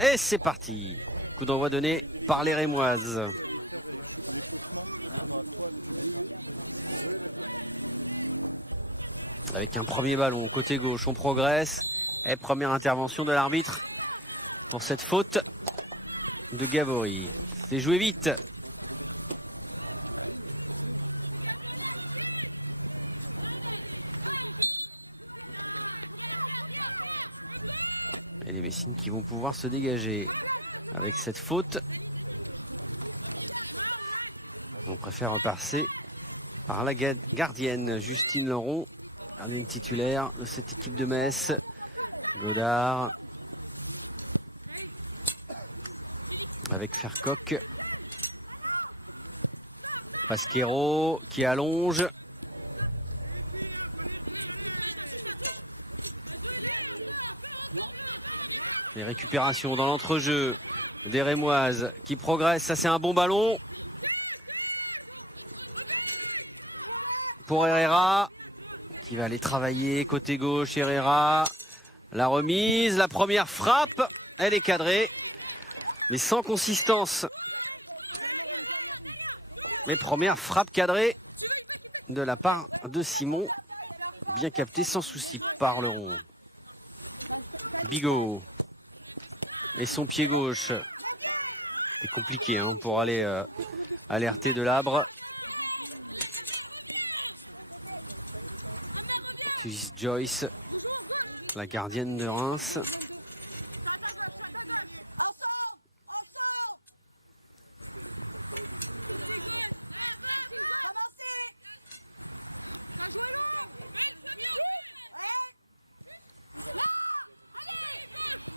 Et c'est parti. Coup d'envoi donné par les Rémoises. Avec un premier ballon côté gauche, on progresse. Et première intervention de l'arbitre pour cette faute de Gavory. C'est joué vite. Et les Messines qui vont pouvoir se dégager avec cette faute. On préfère repasser par la gardienne Justine Leron, gardienne titulaire de cette équipe de Metz. Godard avec Fercoq. Pasquero qui allonge. Les récupérations dans l'entrejeu des Rémoises qui progressent. Ça, c'est un bon ballon pour Herrera qui va aller travailler côté gauche. Herrera, la remise, la première frappe, elle est cadrée, mais sans consistance. Mais première frappe cadrée de la part de Simon, bien capté sans souci par Leron. Bigot et son pied gauche. C'est compliqué hein, pour aller alerter Delabre. Joyce, la gardienne de Reims.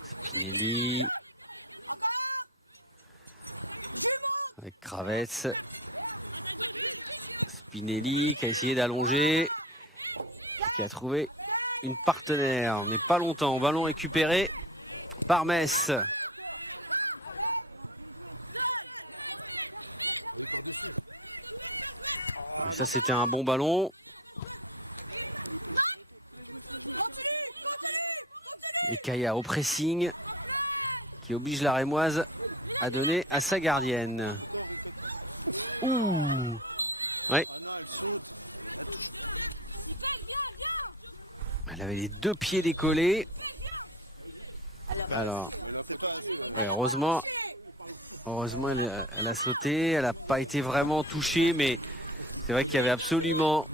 Spinelli. Avec Kravets. Spinelli qui a essayé d'allonger. Qui a trouvé une partenaire, mais pas longtemps. Ballon récupéré par Metz. Et ça, c'était un bon ballon. Et Kaya au pressing, qui oblige la Rémoise à donner à sa gardienne. Ouh, ouais. Elle avait les deux pieds décollés. Alors, ouais, heureusement, elle a sauté. Elle n'a pas été vraiment touchée, mais c'est vrai qu'il y avait absolument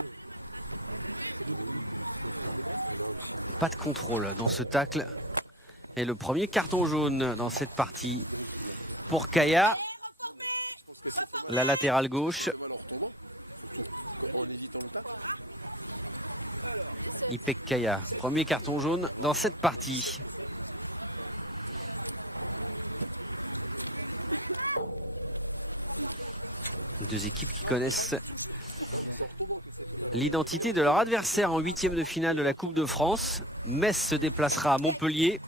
pas de contrôle dans ce tacle. Et le premier carton jaune dans cette partie pour Kaya, la latérale gauche. Ipek Kaya, premier carton jaune dans cette partie. Deux équipes qui connaissent l'identité de leur adversaire en huitième de finale de la Coupe de France. Metz se déplacera à Montpellier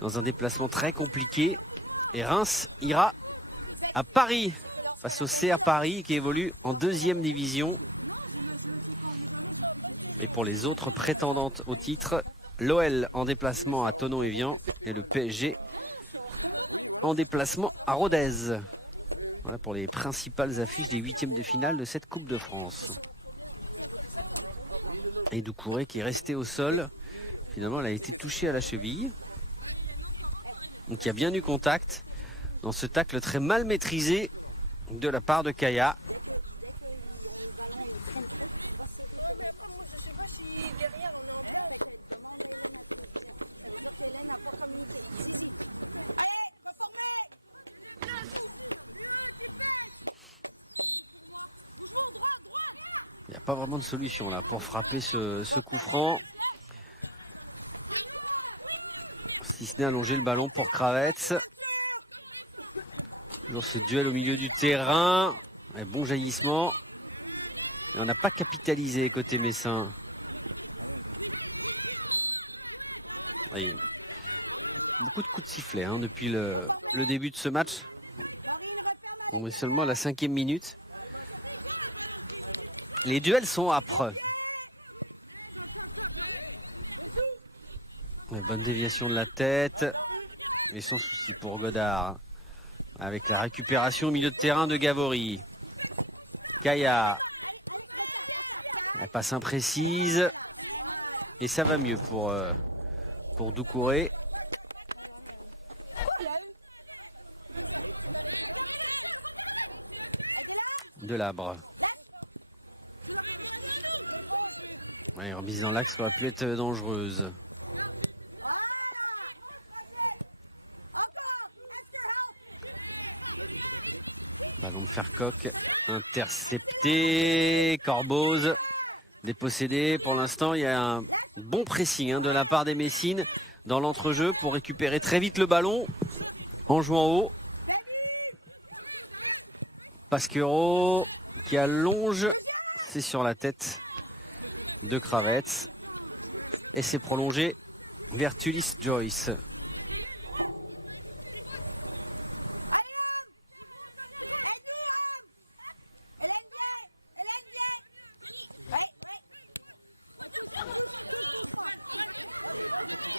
dans un déplacement très compliqué. Et Reims ira à Paris face au CA Paris qui évolue en deuxième division. Et pour les autres prétendantes au titre, l'OL en déplacement à Thonon-Évian et le PSG en déplacement à Rodez. Voilà pour les principales affiches des huitièmes de finale de cette Coupe de France. Et Doucouré qui est resté au sol. Finalement, elle a été touchée à la cheville. Donc il y a bien eu contact dans ce tacle très mal maîtrisé de la part de Kaya. Il n'y a pas vraiment de solution là pour frapper ce coup franc. Si ce n'est allonger le ballon pour Kravets. Toujours ce duel au milieu du terrain. Un bon jaillissement. Et on n'a pas capitalisé côté messin. Voyez. Beaucoup de coups de sifflet hein, depuis le début de ce match. On est seulement à la 5e minute. Les duels sont âpres. Bonne déviation de la tête. mais sans souci pour Godard. Avec la récupération au milieu de terrain de Gavory. Kaya. Elle passe imprécise. Et ça va mieux pour Doucouré. Delabre. Ouais, remise dans l'axe qui aurait pu être dangereuse. Ballon de Fercoq intercepté. Corboz dépossédé. Pour l'instant, il y a un bon pressing de la part des Messines dans l'entrejeu pour récupérer très vite le ballon en jouant haut. Pasquero qui allonge, c'est sur la tête de Kravets. Et c'est prolongé vers Tulis Joyce.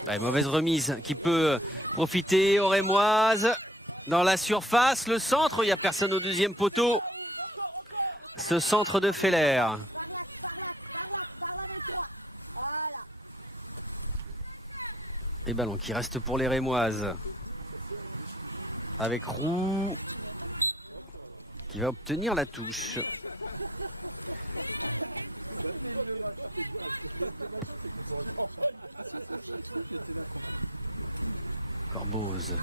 Ouais, mauvaise remise qui peut profiter aux Rémoises. Dans la surface, le centre, il n'y a personne au deuxième poteau. Ce centre de Feller. Et ballon qui reste pour les Rémoises. Avec Roux qui va obtenir la touche. Corboz.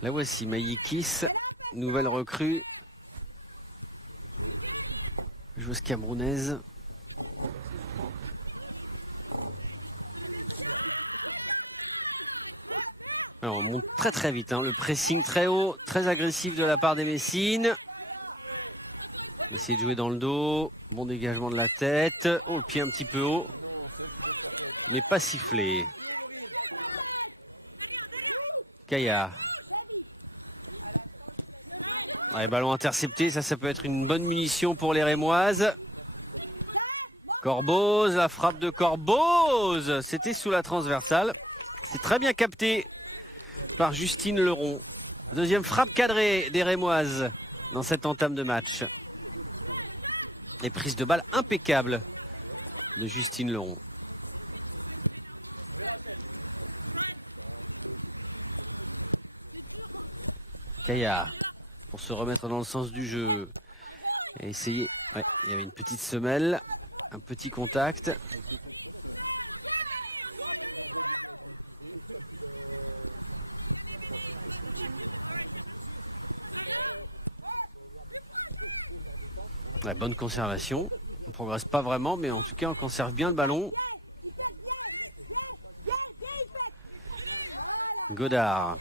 Là voici Maïkis, nouvelle recrue. Joueuse camerounaise. Alors on monte très très vite, le pressing très haut, très agressif de la part des Messines. On va essayer de jouer dans le dos, bon dégagement de la tête. Oh, le pied un petit peu haut, mais pas sifflé. Kaya. Ouais, ballon intercepté, ça peut être une bonne munition pour les Rémoises. Corboz, la frappe de Corboz, c'était sous la transversale. C'est très bien capté par Justine Leron. Deuxième frappe cadrée des Rémoises dans cette entame de match. Et prise de balle impeccable de Justine Leron. Kaya. Pour se remettre dans le sens du jeu. Et essayer. Ouais, il y avait une petite semelle. Un petit contact. Ouais, bonne conservation. On ne progresse pas vraiment, mais en tout cas, on conserve bien le ballon. Godard.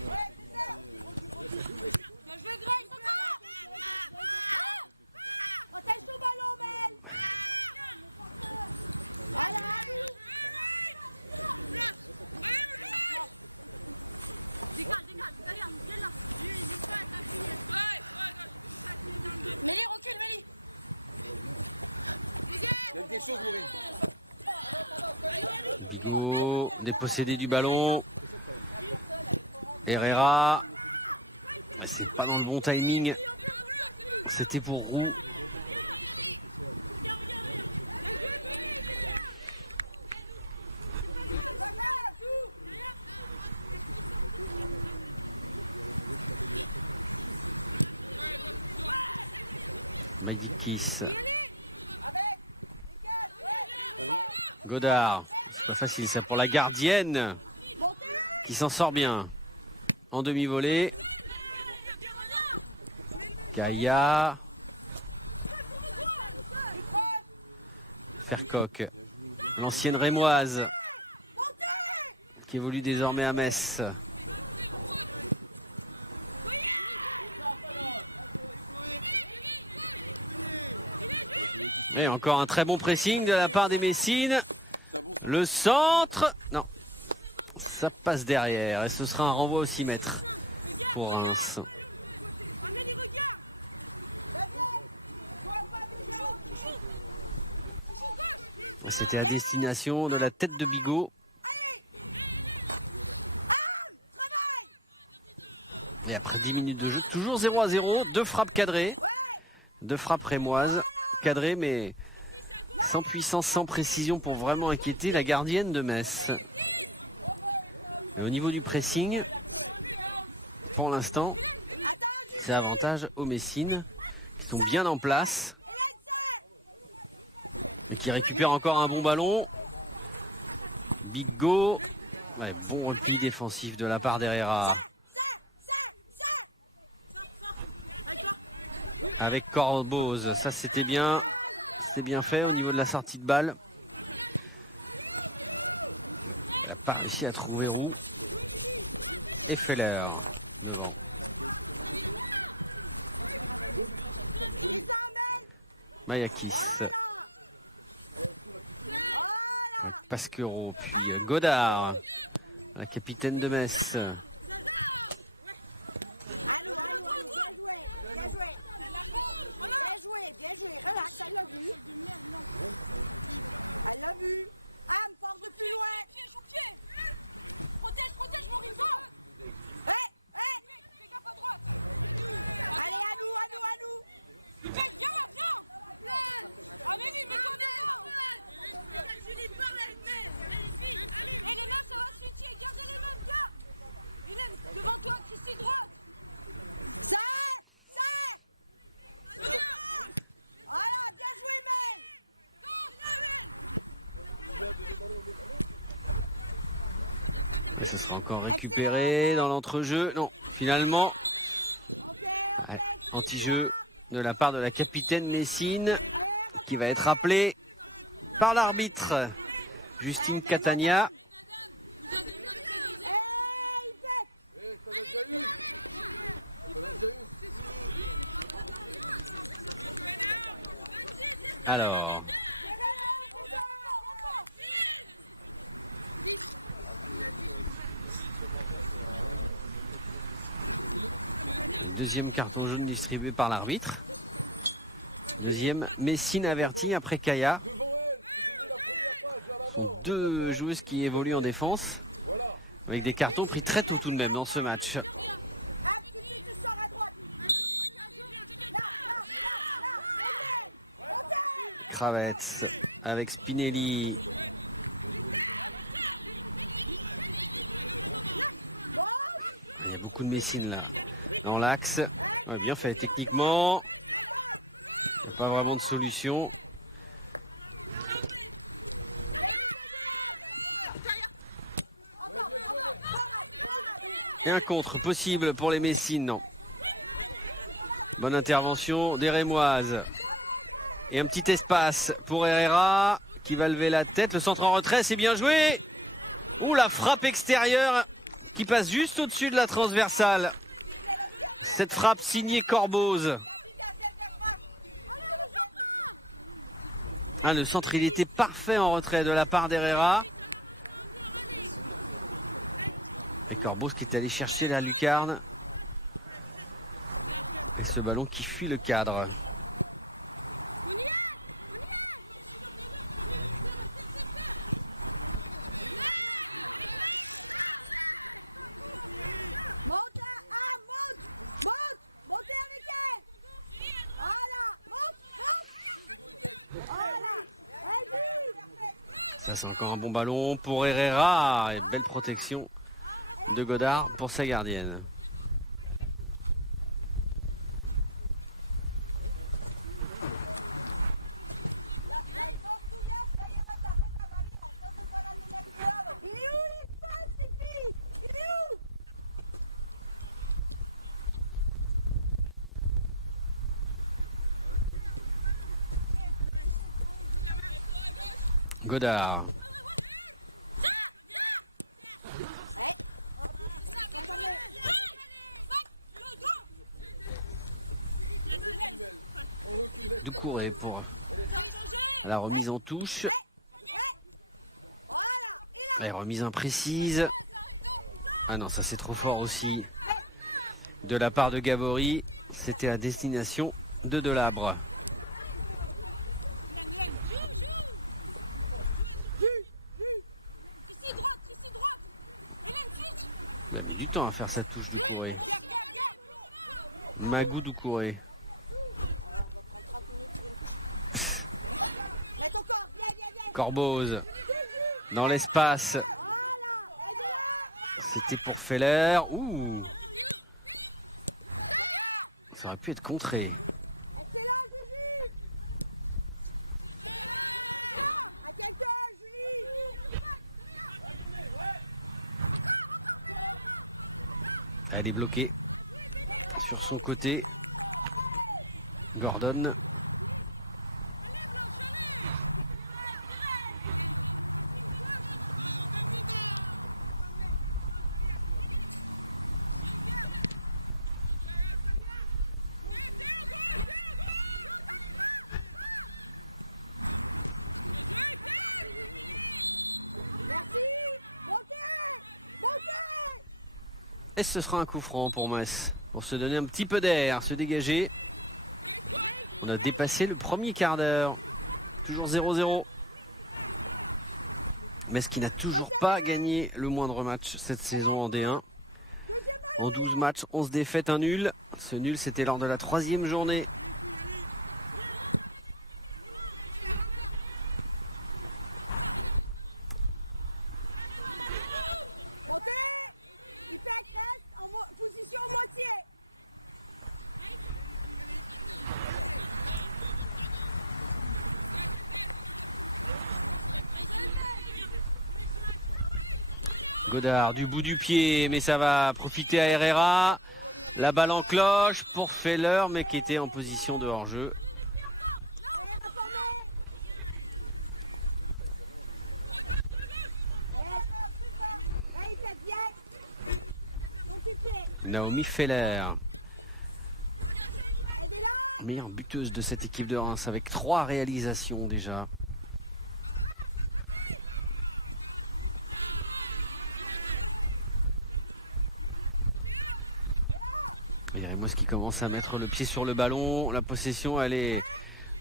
Bigot, dépossédé du ballon. Herrera. C'est pas dans le bon timing. C'était pour Roux. Maïdikis. Godard. C'est pas facile ça pour la gardienne qui s'en sort bien. En demi-volée. Kaya. Fercoq. L'ancienne Rémoise qui évolue désormais à Metz. Et encore un très bon pressing de la part des Messines. Le centre, non, ça passe derrière et ce sera un renvoi au 6 mètres pour Reims. C'était à destination de la tête de Bigot. Et après 10 minutes de jeu, toujours 0-0, 2 frappes cadrées, 2 frappes rémoises, cadrées mais sans puissance, sans précision pour vraiment inquiéter la gardienne de Metz. Et au niveau du pressing, pour l'instant, c'est avantage aux Messines qui sont bien en place et qui récupèrent encore un bon ballon. Bigot, ouais, bon repli défensif de la part d'Herrera. Avec Corboz, ça c'était bien fait au niveau de la sortie de balle. Elle n'a pas réussi à trouver Roux. Et Feller devant. Mayakis. Pasquero, puis Godard, la capitaine de Metz. Et ce sera encore récupéré dans l'entrejeu. Non, finalement, ouais, anti-jeu de la part de la capitaine Messine qui va être appelée par l'arbitre Justine Catania. Alors, deuxième carton jaune distribué par l'arbitre. Deuxième, Messine averti après Kaya. Ce sont deux joueuses qui évoluent en défense. Avec des cartons pris très tôt tout de même dans ce match. Kravets avec Spinelli. Il y a beaucoup de Messines là. Dans l'axe. Ouais, bien fait techniquement. Il n'y a pas vraiment de solution. Et un contre possible pour les Messines, non. Bonne intervention des Rémoises. Et un petit espace pour Herrera qui va lever la tête. Le centre en retrait, c'est bien joué. Ouh, la frappe extérieure qui passe juste au-dessus de la transversale. Cette frappe signée Corboz. Ah, le centre, il était parfait en retrait de la part d'Herrera. Et Corboz qui est allé chercher la lucarne. Et ce ballon qui fuit le cadre. Ça, c'est encore un bon ballon pour Herrera. Et belle protection de Godard pour sa gardienne. Godard. Doucouré pour à la remise en touche. Et remise imprécise. Ah non, ça c'est trop fort aussi. De la part de Gabory, c'était à destination de Delabre. Il a mis du temps à faire sa touche Doucouré. Magou Doucouré. Corboz dans l'espace. C'était pour Feller. Ouh, ça aurait pu être contré. Elle est bloquée sur son côté. Gordon. Et ce sera un coup franc pour Metz, pour se donner un petit peu d'air, se dégager. On a dépassé le premier quart d'heure. Toujours 0-0. Metz qui n'a toujours pas gagné le moindre match cette saison en D1. En 12 matchs, 11 défaites, un nul. Ce nul, c'était lors de la 3e journée. Godard du bout du pied, mais ça va profiter à Herrera. La balle en cloche pour Feller, mais qui était en position de hors-jeu. Naomi Feller, meilleure buteuse de cette équipe de Reims avec 3 réalisations déjà. Et Remos qui commence à mettre le pied sur le ballon. La possession, elle est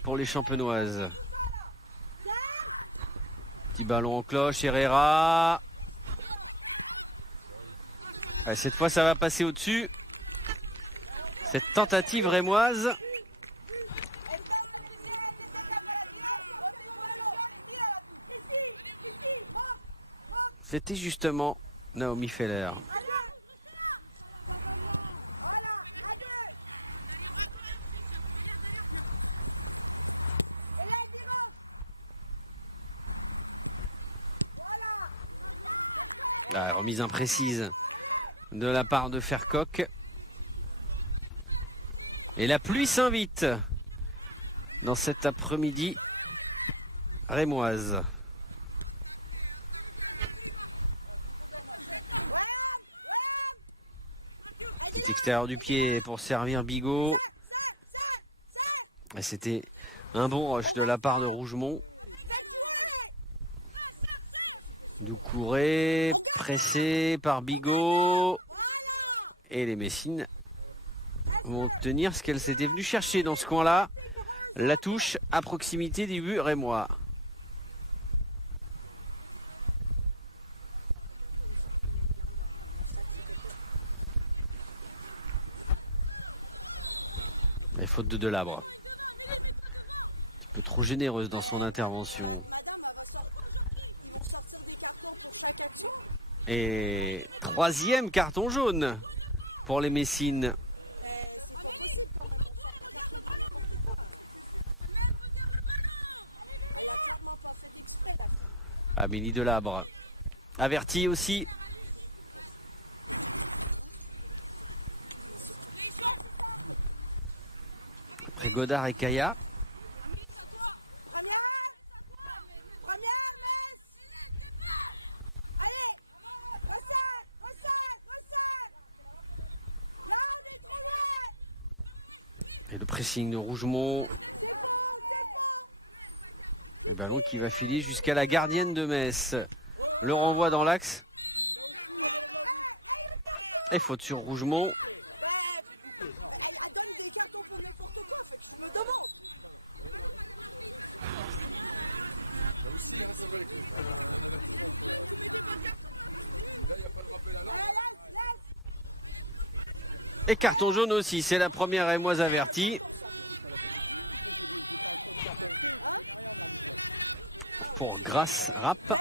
pour les champenoises. Petit ballon en cloche, Herrera. Allez, cette fois, ça va passer au-dessus. Cette tentative rémoise. C'était justement Naomi Feller. La remise imprécise de la part de Fercoq. Et la pluie s'invite dans cet après-midi rémoise. Petit extérieur du pied pour servir Bigot. Et c'était un bon rush de la part de Rougemont. Doucouré, pressé par Bigot. Et les Messines vont obtenir ce qu'elles s'étaient venues chercher dans ce coin-là. La touche à proximité du but rémois. Et faute de Delabre. Un petit peu trop généreuse dans son intervention. Et 3e carton jaune pour les Messines. Amélie Delabre avertie aussi. Après Godard et Kaya. Et le pressing de Rougemont. Le ballon qui va filer jusqu'à la gardienne de Metz. Le renvoi dans l'axe. Et faute sur Rougemont. Et carton jaune aussi, c'est la première rémoise avertie. Pour Grasse Rapp.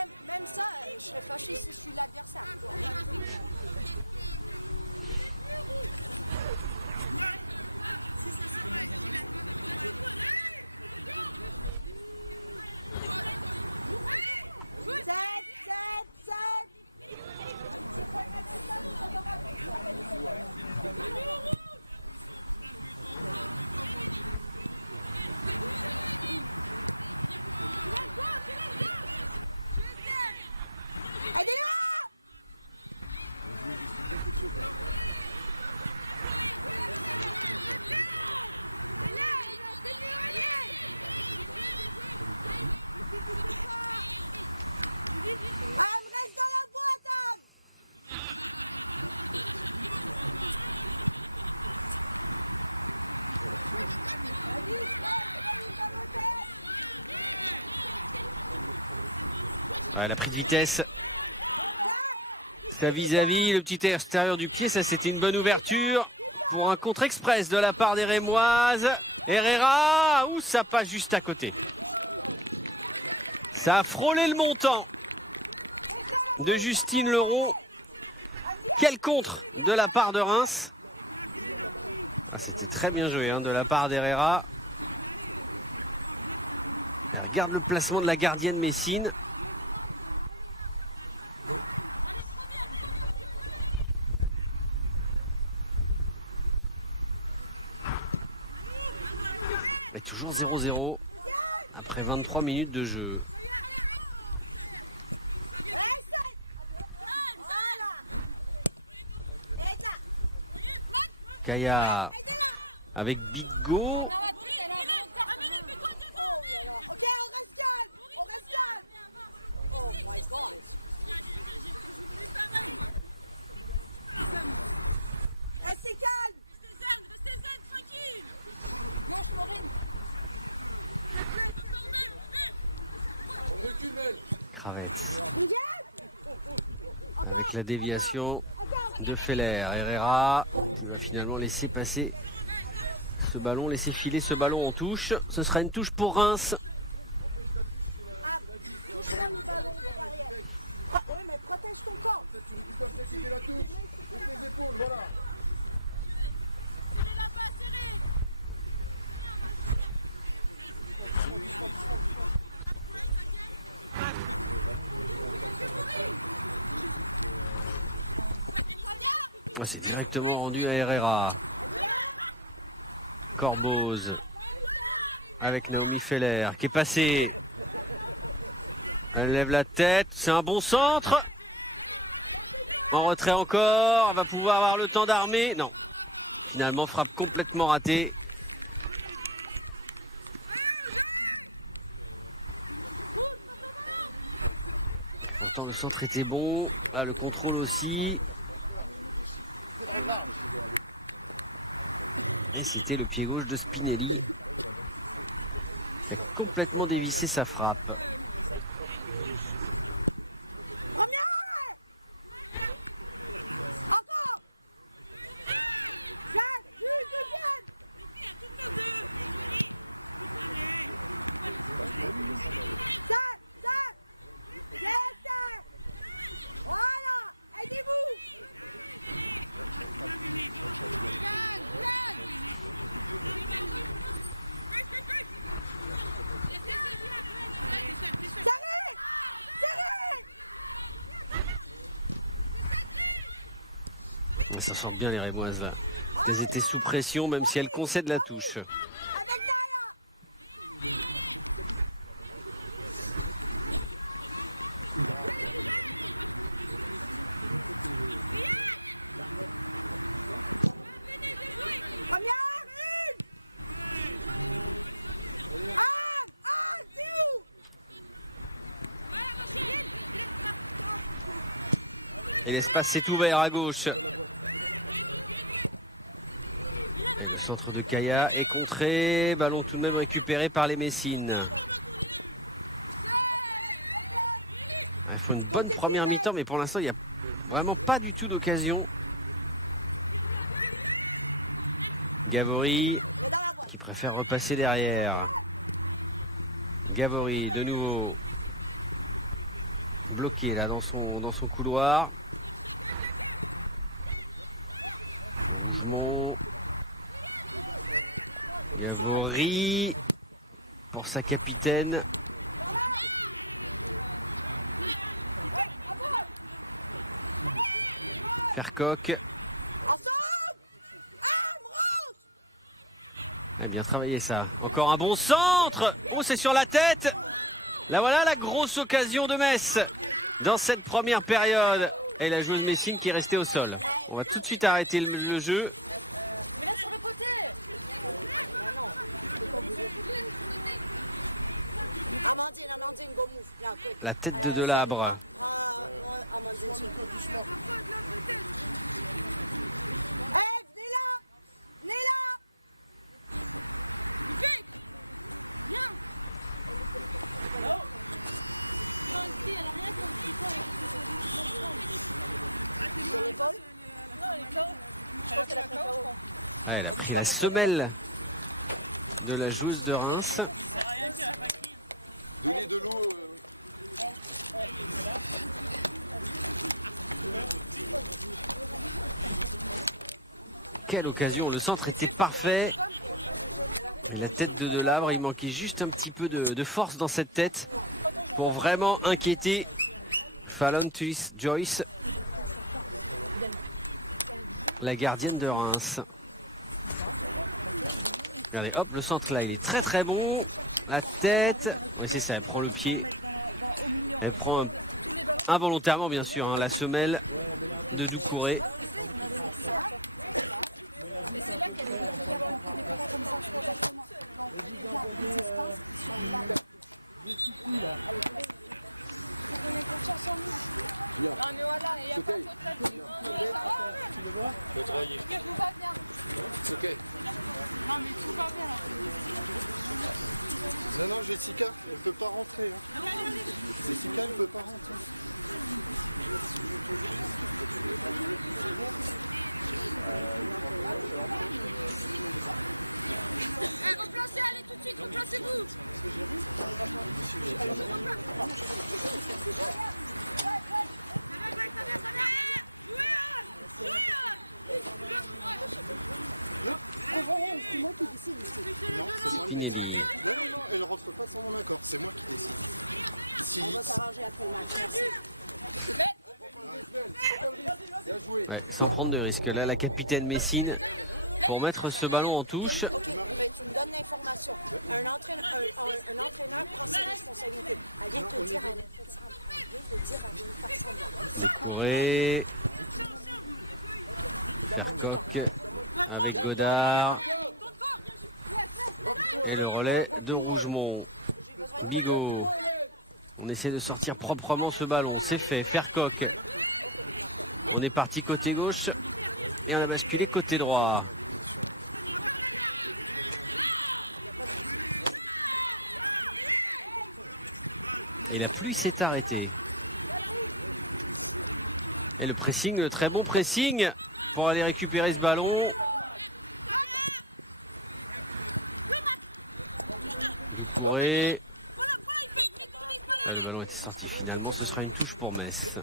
Ouais, la prise de vitesse. C'est vis-à-vis, le petit extérieur du pied, ça c'était une bonne ouverture pour un contre express de la part des Rémoises. Herrera, ouh, ça passe juste à côté. Ça a frôlé le montant de Justine Leroux. Quel contre de la part de Reims. Ah, c'était très bien joué de la part d'Herrera. Regarde le placement de la gardienne Messine. Mais toujours 0-0 après 23 minutes de jeu. Kaya avec Bigot. Kravets. Avec la déviation de Feller. Herrera qui va finalement laisser passer ce ballon, laisser filer ce ballon en touche. Ce sera une touche pour Reims. C'est directement rendu à Herrera. Corboz avec Naomi Feller qui est passée. Elle lève la tête, c'est un bon centre. En retrait encore, elle va pouvoir avoir le temps d'armer. Non, finalement frappe complètement ratée. Pourtant le centre était bon, là le contrôle aussi. Et c'était le pied gauche de Spinelli qui a complètement dévissé sa frappe. Ça sent bien les Rémoises là. Elles étaient sous pression même si elles concèdent la touche. Et l'espace s'est ouvert à gauche. Et le centre de Kaya est contré. Ballon tout de même récupéré par les Messines. Il faut une bonne première mi-temps, mais pour l'instant, il n'y a vraiment pas du tout d'occasion. Gavory qui préfère repasser derrière. Gavory de nouveau bloqué là dans son couloir. Rougemont. Gavory pour sa capitaine. Fercoq. Ah, bien travaillé ça. Encore un bon centre. Oh, c'est sur la tête. Là voilà la grosse occasion de Metz dans cette première période. Et la joueuse messine qui est restée au sol. On va tout de suite arrêter le jeu. La tête de Delabre. Ouais, elle a pris la semelle de la joueuse de Reims. Quelle occasion, le centre était parfait. Et la tête de Delabre, il manquait juste un petit peu de force dans cette tête pour vraiment inquiéter Fallon Joyce, la gardienne de Reims. Regardez, hop, le centre là, il est très très bon. La tête, oui c'est ça, elle prend le pied. Elle prend involontairement bien sûr hein, la semelle de Doucouré. Spinelli. Ouais, sans prendre de risque. Là, la capitaine Messine pour mettre ce ballon en touche. Doucouré. Fercoq avec Godard. Et le relais de Rougemont. Bigot. On essaie de sortir proprement ce ballon. C'est fait. Fercoq. On est parti côté gauche. Et on a basculé côté droit. Et la pluie s'est arrêtée. Et le pressing, le très bon pressing pour aller récupérer ce ballon. Doucouré. Là, le ballon était sorti finalement. Ce sera une touche pour Metz.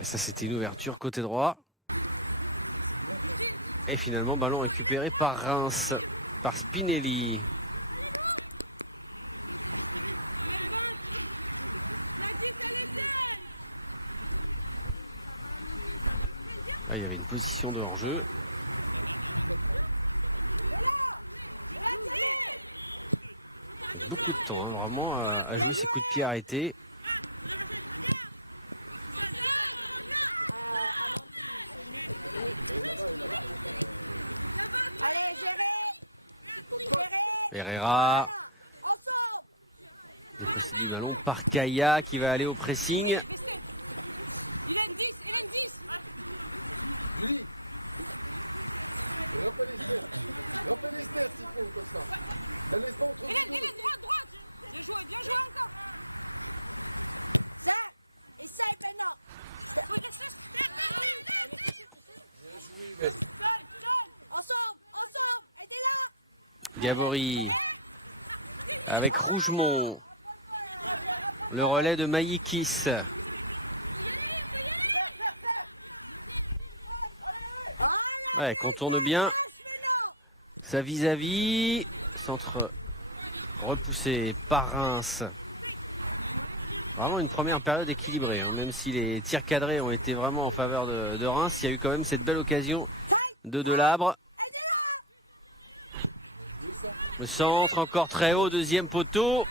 Et ça, c'était une ouverture côté droit. Et finalement, ballon récupéré par Reims, par Spinelli. Là, il y avait une position de hors-jeu. beaucoup de temps, hein, vraiment, à jouer ses coups de pied arrêtés. Herrera. Dépassé du ballon par Kaya qui va aller au pressing. Gabory avec Rougemont. Le relais de Maïkis. Ouais, contourne bien. Ça vis-à-vis. Centre repoussé par Reims. Vraiment une première période équilibrée. Hein. Même si les tirs cadrés ont été vraiment en faveur de Reims, il y a eu quand même cette belle occasion de Delabre. Le centre encore très haut, deuxième poteau.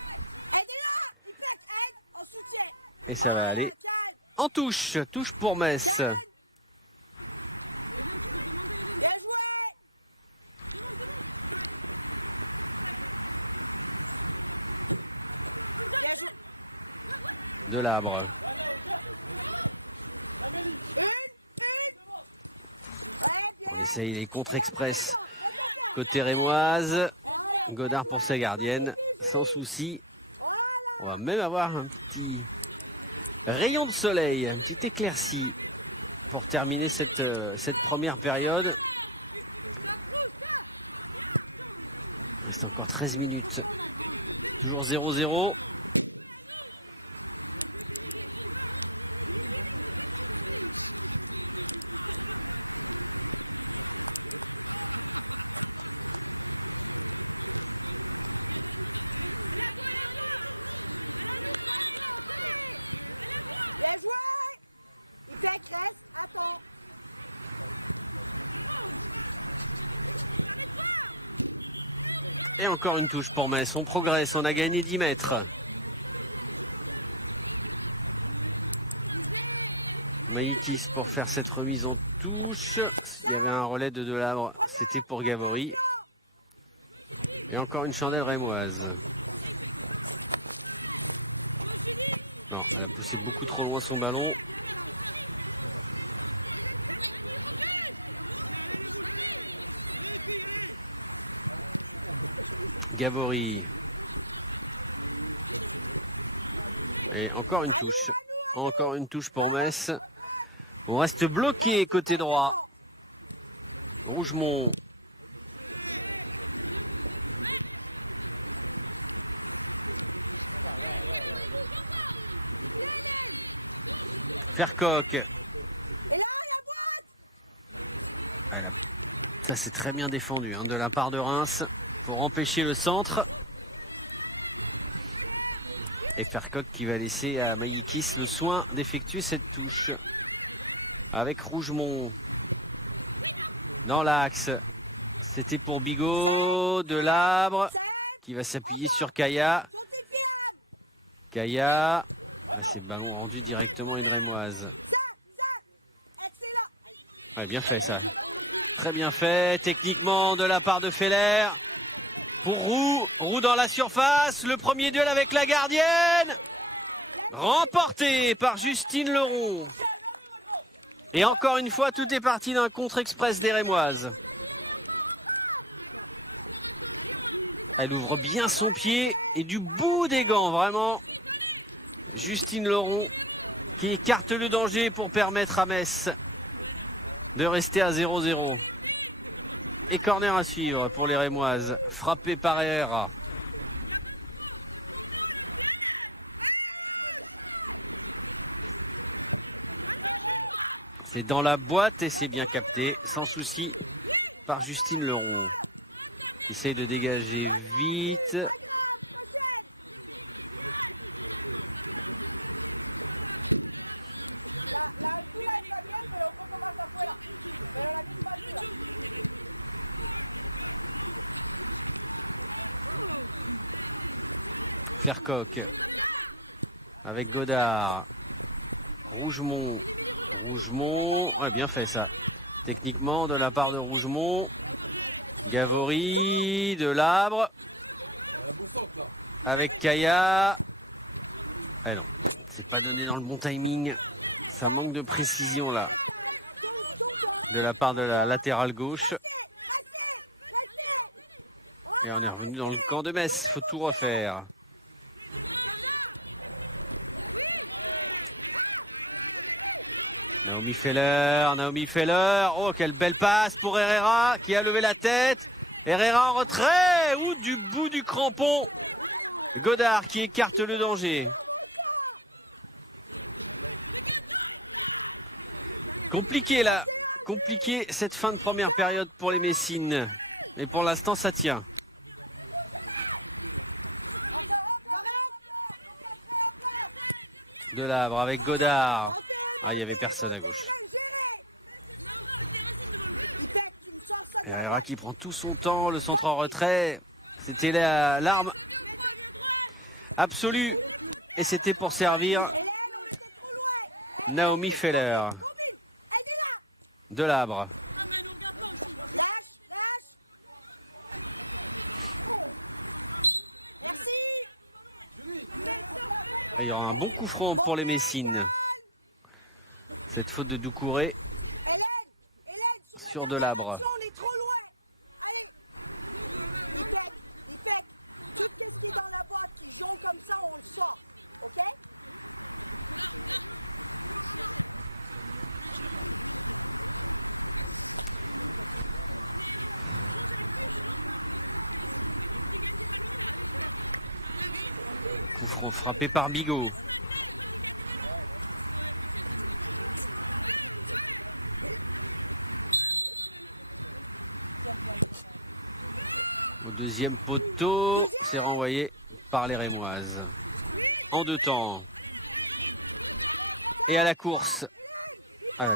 Et ça va aller en touche. Touche pour Metz. Delabre. On essaye les contre-express côté rémoise. Godard pour sa gardienne, sans souci. On va même avoir un petit rayon de soleil, une petite éclaircie pour terminer cette première période. Il reste encore 13 minutes. Toujours 0-0. Et encore une touche pour Metz. On progresse, on a gagné 10 mètres. Maïkis pour faire cette remise en touche. Il y avait un relais de Delabre, c'était pour Gabory. Et encore une chandelle rémoise. Non, elle a poussé beaucoup trop loin son ballon. Gabory. Et encore une touche. Encore une touche pour Metz. On reste bloqué côté droit. Rougemont. Fercoq. Ça c'est très bien défendu hein, de la part de Reims pour empêcher le centre. Et Fercoq qui va laisser à Maïkis le soin d'effectuer cette touche. Avec Rougemont. Dans l'axe. C'était pour Bigot. Delabre qui va s'appuyer sur Kaya. Kaya. Ah, c'est ballon rendu directement à une rémoise. Ouais, bien fait ça. Très bien fait techniquement de la part de Feller. Pour Roux. Roux dans la surface. Le premier duel avec la gardienne. Remporté par Justine Leron. Et encore une fois, tout est parti d'un contre-express des Rémoises. Elle ouvre bien son pied et du bout des gants, vraiment. Justine Leron qui écarte le danger pour permettre à Metz de rester à 0-0. Et corner à suivre pour les Rémoises. Frappé par Herrera. C'est dans la boîte et c'est bien capté, sans souci, par Justine Leron. Qui essaye de dégager vite. Fercoq avec Godard. Rougemont. Rougemont. Ouais, bien fait ça. Techniquement, de la part de Rougemont. Gavory, Delabre. Avec Kaya. Eh non, c'est pas donné dans le bon timing. Ça manque de précision là. De la part de la latérale gauche. Et on est revenu dans le camp de Metz. Faut tout refaire. Naomi Feller. Oh, quelle belle passe pour Herrera qui a levé la tête. Herrera en retrait. Ou du bout du crampon. Godard qui écarte le danger. Compliqué là. Compliqué cette fin de première période pour les Messines. Mais pour l'instant, ça tient. Delabre avec Godard. Ah, il n'y avait personne à gauche. Herrera qui prend tout son temps, le centre en retrait. C'était l'arme absolue. Et c'était pour servir Naomi Feller. Delabre. Il y aura un bon coup franc pour les Messines. Cette faute de Doucouré sur Delabre. Coup franc frappé par Bigot. Au deuxième poteau, c'est renvoyé par les Rémoises. En deux temps. Et à la course.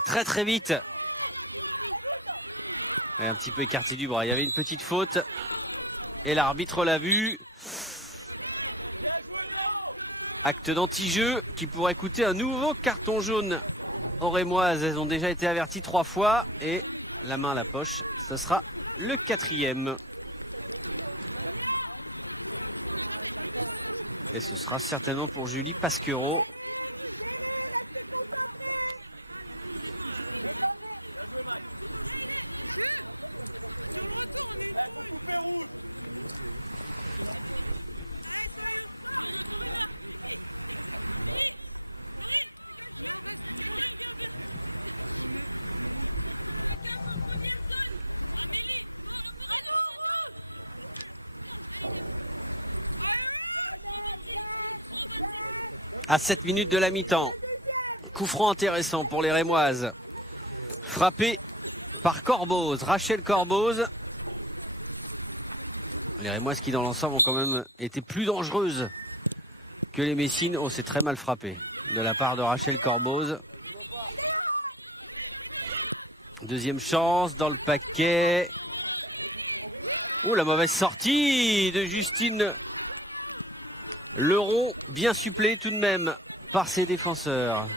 Très très vite. Et un petit peu écarté du bras. Il y avait une petite faute. Et l'arbitre l'a vu. Acte d'anti-jeu qui pourrait coûter un nouveau carton jaune aux Rémoises. Elles ont déjà été averties 3 fois. Et la main à la poche, ce sera le 4e. Et ce sera certainement pour Julie Pasquereau. À 7 minutes de la mi-temps. Coup franc intéressant pour les Rémoises. Frappé par Corboz, Rachel Corboz. Les Rémoises qui dans l'ensemble ont quand même été plus dangereuses que les Messines. Oh, c'est très mal frappé de la part de Rachel Corboz. Deuxième chance dans le paquet. Oh, la mauvaise sortie de Justine Leron, bien supplé tout de même par ses défenseurs.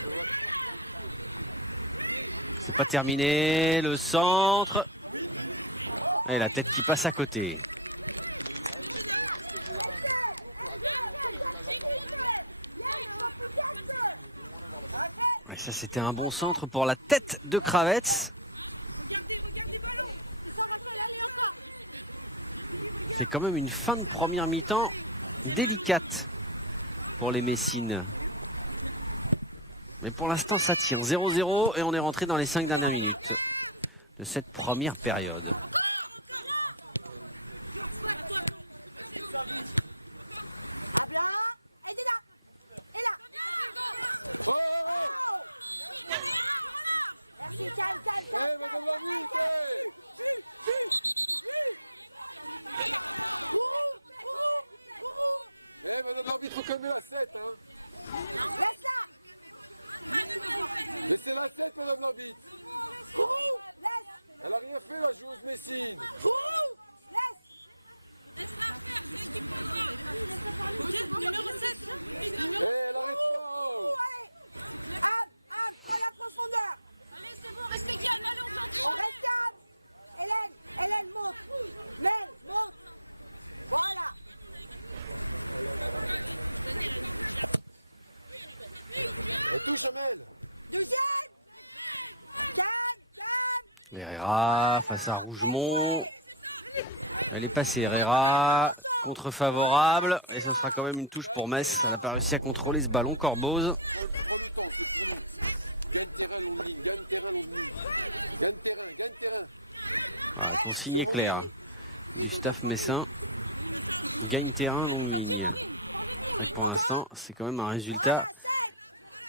C'est pas terminé, le centre. Et la tête qui passe à côté. Et ça, c'était un bon centre pour la tête de Kravets. C'est quand même une fin de première mi-temps délicate pour les Messines. Mais pour l'instant, ça tient 0-0 et on est rentré dans les 5 dernières minutes de cette première période. Il faut calmer la 7, hein. Mais c'est la 7 elle a dit. Elle a rien fait la joueuse Messine. Herrera face à Rougemont. Elle est passée, Herrera, contre favorable, et ce sera quand même une touche pour Metz. Elle n'a pas réussi à contrôler ce ballon, Corboz. Voilà, consigne claire du staff messin. Gagne terrain, longue ligne. Pour l'instant, c'est quand même un résultat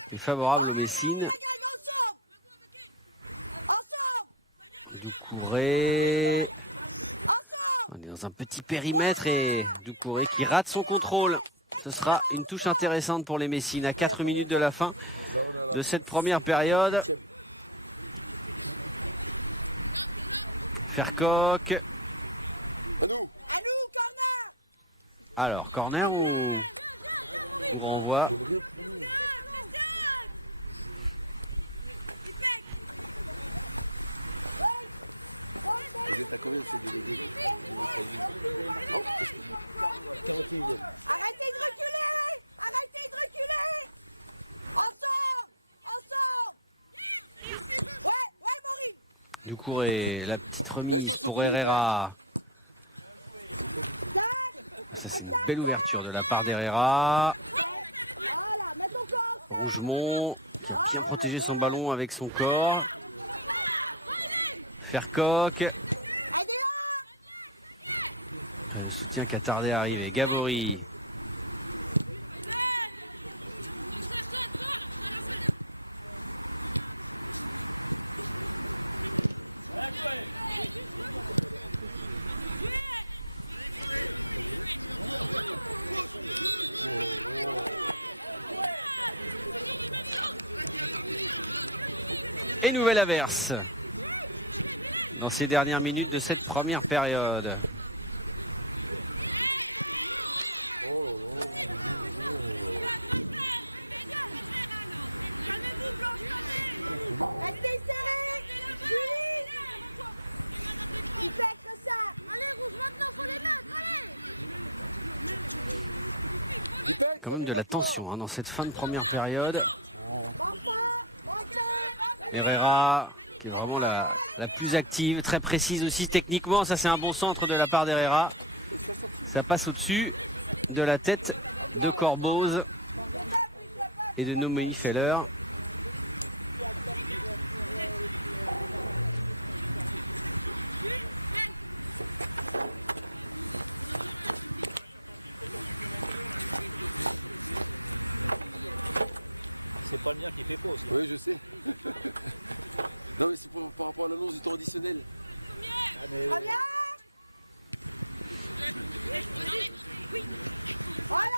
qui est favorable aux Messines. Doucouré. On est dans un petit périmètre et Doucouré qui rate son contrôle. Ce sera une touche intéressante pour les Messines à 4 minutes de la fin de cette première période. Fercoq. Alors, corner ou renvoi? Doucouré, la petite remise pour Herrera. Ça, c'est une belle ouverture de la part d'Herrera. Rougemont qui a bien protégé son ballon avec son corps. Fercoq. Le soutien qui a tardé à arriver. Gavory. Et nouvelle averse dans ces dernières minutes de cette première période. Quand même de la tension dans cette fin de première période. Herrera qui est vraiment la plus active, très précise aussi techniquement. Ça, c'est un bon centre de la part d'Herrera. Ça passe au-dessus de la tête de Corboz et de Noémie Feller.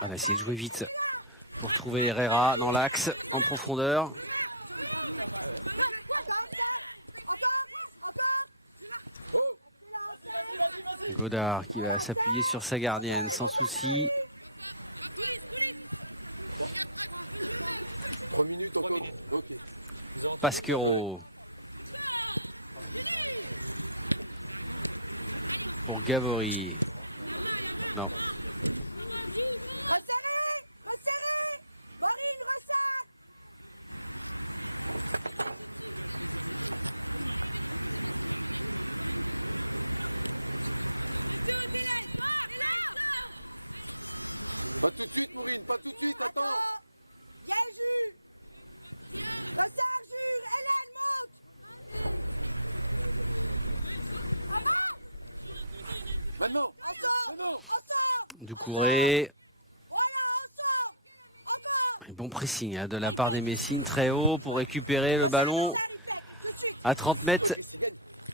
On va essayer de jouer vite pour trouver Herrera dans l'axe en profondeur. Godard qui va s'appuyer sur sa gardienne sans souci. Pasquero pour Gavory. Non. Pas tout de suite, Maureen, pas tout de suite, attends. Doucouré. Bon pressing de la part des Messines, très haut pour récupérer le ballon à 30 mètres.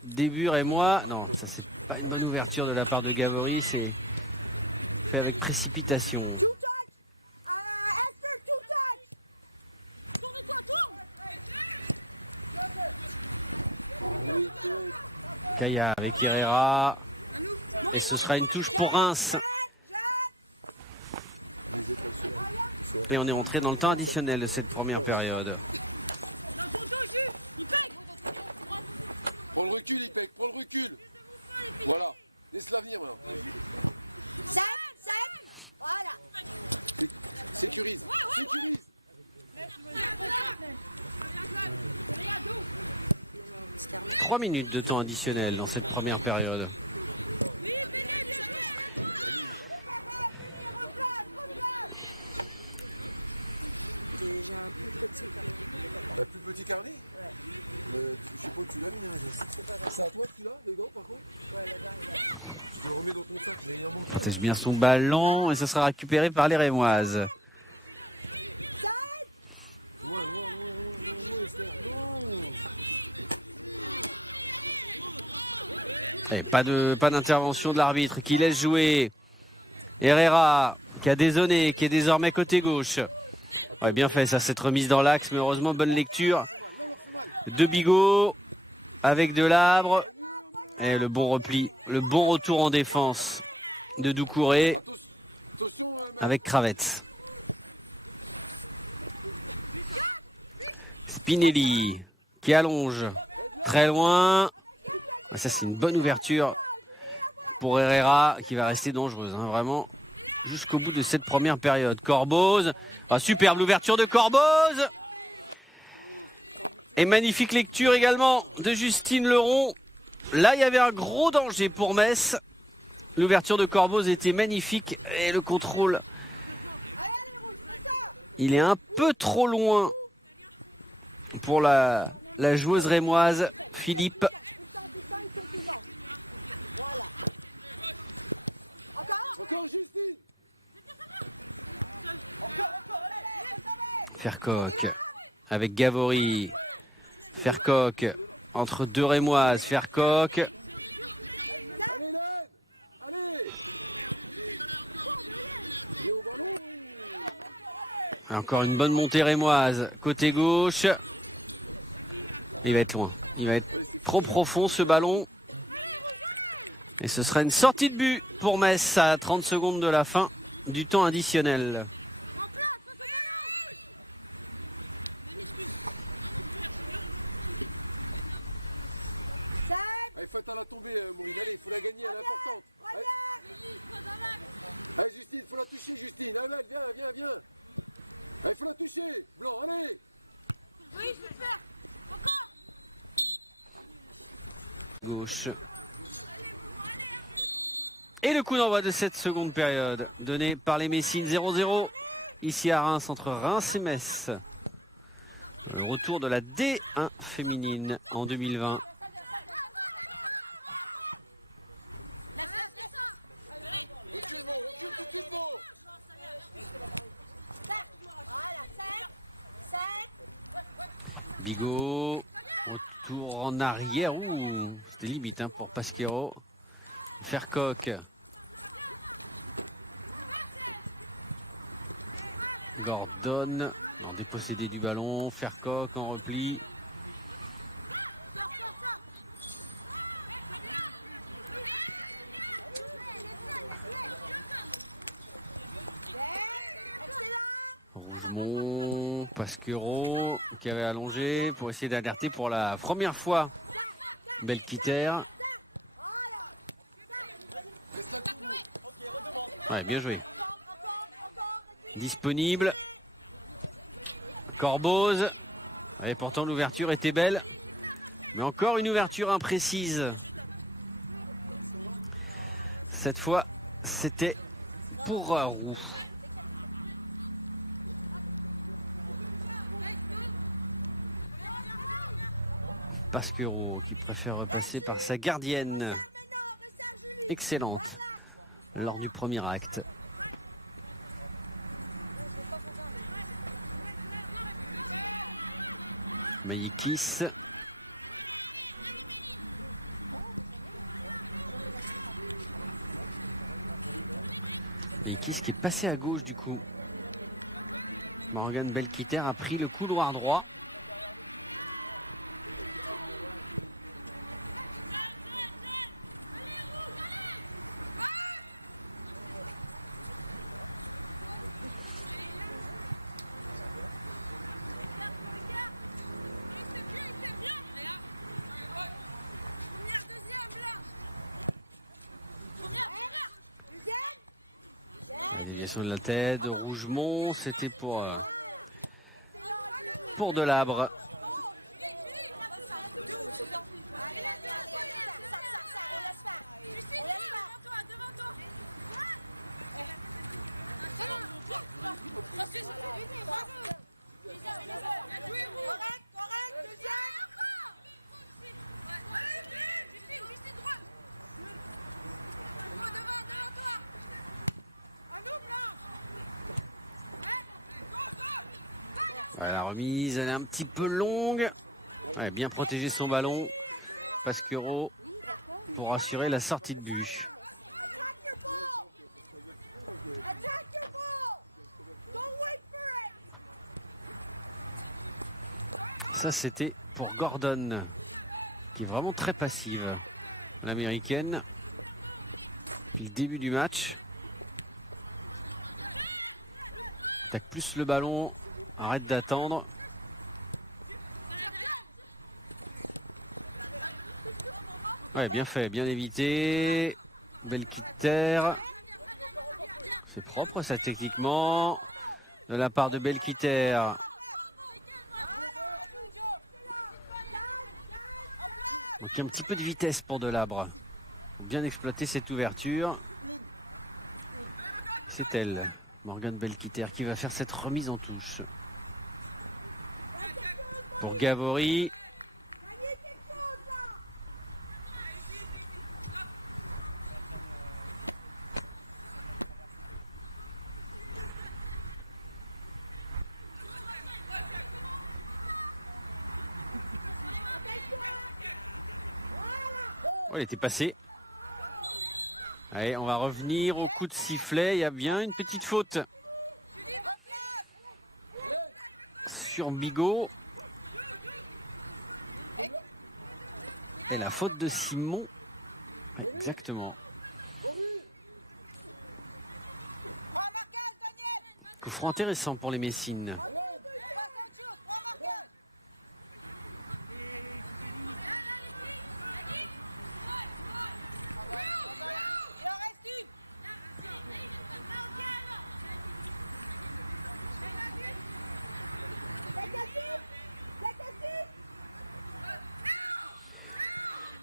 Débur et moi. Non, ça c'est pas une bonne ouverture de la part de Gavory, c'est fait avec précipitation. Kaya avec Herrera. Et ce sera une touche pour Reims. Et on est entré dans le temps additionnel de cette première période. Pour le recul, il paye, pour le recul. Voilà, laisse-la venir maintenant. Sécurise, sécurise. 3 minutes de temps additionnel dans cette première période. Protège bien son ballon et ce sera récupéré par les Rémoises. Et pas d'intervention de l'arbitre qui laisse jouer Herrera qui a dézonné, qui est désormais côté gauche. Ouais, bien fait ça, cette remise dans l'axe, mais heureusement bonne lecture de Bigot avec Delabre et le bon repli, le bon retour en défense de Doucouré avec Kravets. Spinelli qui allonge très loin. Ça c'est une bonne ouverture pour Herrera qui va rester dangereuse, hein, vraiment jusqu'au bout de cette première période. Corboz, superbe l'ouverture de Corboz. Et magnifique lecture également de Justine Leron. Là il y avait un gros danger pour Metz. L'ouverture de Corboz était magnifique et le contrôle, il est un peu trop loin pour la joueuse rémoise Philippe. Fercoq avec Gavory. Fercoq entre deux rémoises. Fercoq. Encore une bonne montée rémoise. Côté gauche. Il va être loin. Il va être trop profond ce ballon. Et ce sera une sortie de but pour Metz à 30 secondes de la fin du temps additionnel. Gauche. Et le coup d'envoi de cette seconde période donné par les Messines 0-0 ici à Reims entre Reims et Metz. Le retour de la D1 féminine en 2020. Bigot, retour en arrière, c'était limite hein, pour Pasquero. Fercoq. Gordon, non, dépossédé du ballon. Fercoq en repli. Rougemont, Pasquero qui avait allongé pour essayer d'alerter pour la première fois Belquiter. Ouais, bien joué. Disponible. Corboz. Et pourtant l'ouverture était belle. Mais encore une ouverture imprécise. Cette fois, c'était pour Roux. Pasquero qui préfère repasser par sa gardienne. Excellente. Lors du premier acte. Maïkis. Maïkis qui est passé à gauche du coup. Morgan Belquiter a pris le couloir droit. La déviation de la tête de Rougemont, c'était pour Delabre. Ouais, la remise, elle est un petit peu longue. Ouais, bien protéger son ballon. Pasquero pour assurer la sortie de but. Ça, c'était pour Gordon, qui est vraiment très passive. L'américaine, depuis le début du match. Attaque plus le ballon, arrête d'attendre. Ouais, bien fait, bien évité. Belkiter. C'est propre ça techniquement. De la part de Belkiter. Donc un petit peu de vitesse pour Delabre. Pour bien exploiter cette ouverture. C'est elle, Morgane Belkiter, qui va faire cette remise en touche. Pour Gavori. Oh, il était passé. Allez, on va revenir au coup de sifflet. Il y a bien une petite faute sur Bigot. Et la faute de Simon. Ouais, exactement. Coup franc intéressant pour les Messines.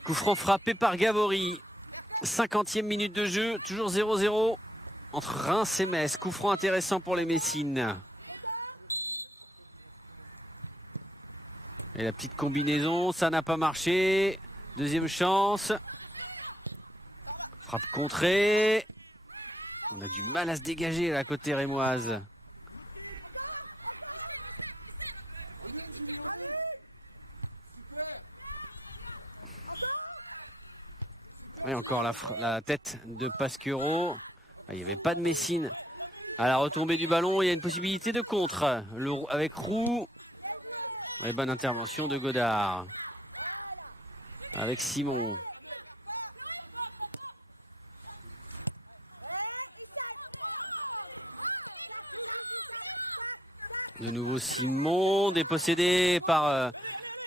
Coup franc frappé par Gavori. 50e minute de jeu, toujours 0-0 entre Reims et Metz. Coup franc intéressant pour les Messines. Et la petite combinaison, ça n'a pas marché. Deuxième chance. Frappe contrée. On a du mal à se dégager là, côté rémoise. Et encore la tête de Pasquero. Il n'y avait pas de Messine. À la retombée du ballon, il y a une possibilité de contre. Avec Roux. Et bonne intervention de Godard. Avec Simon. De nouveau Simon, dépossédé par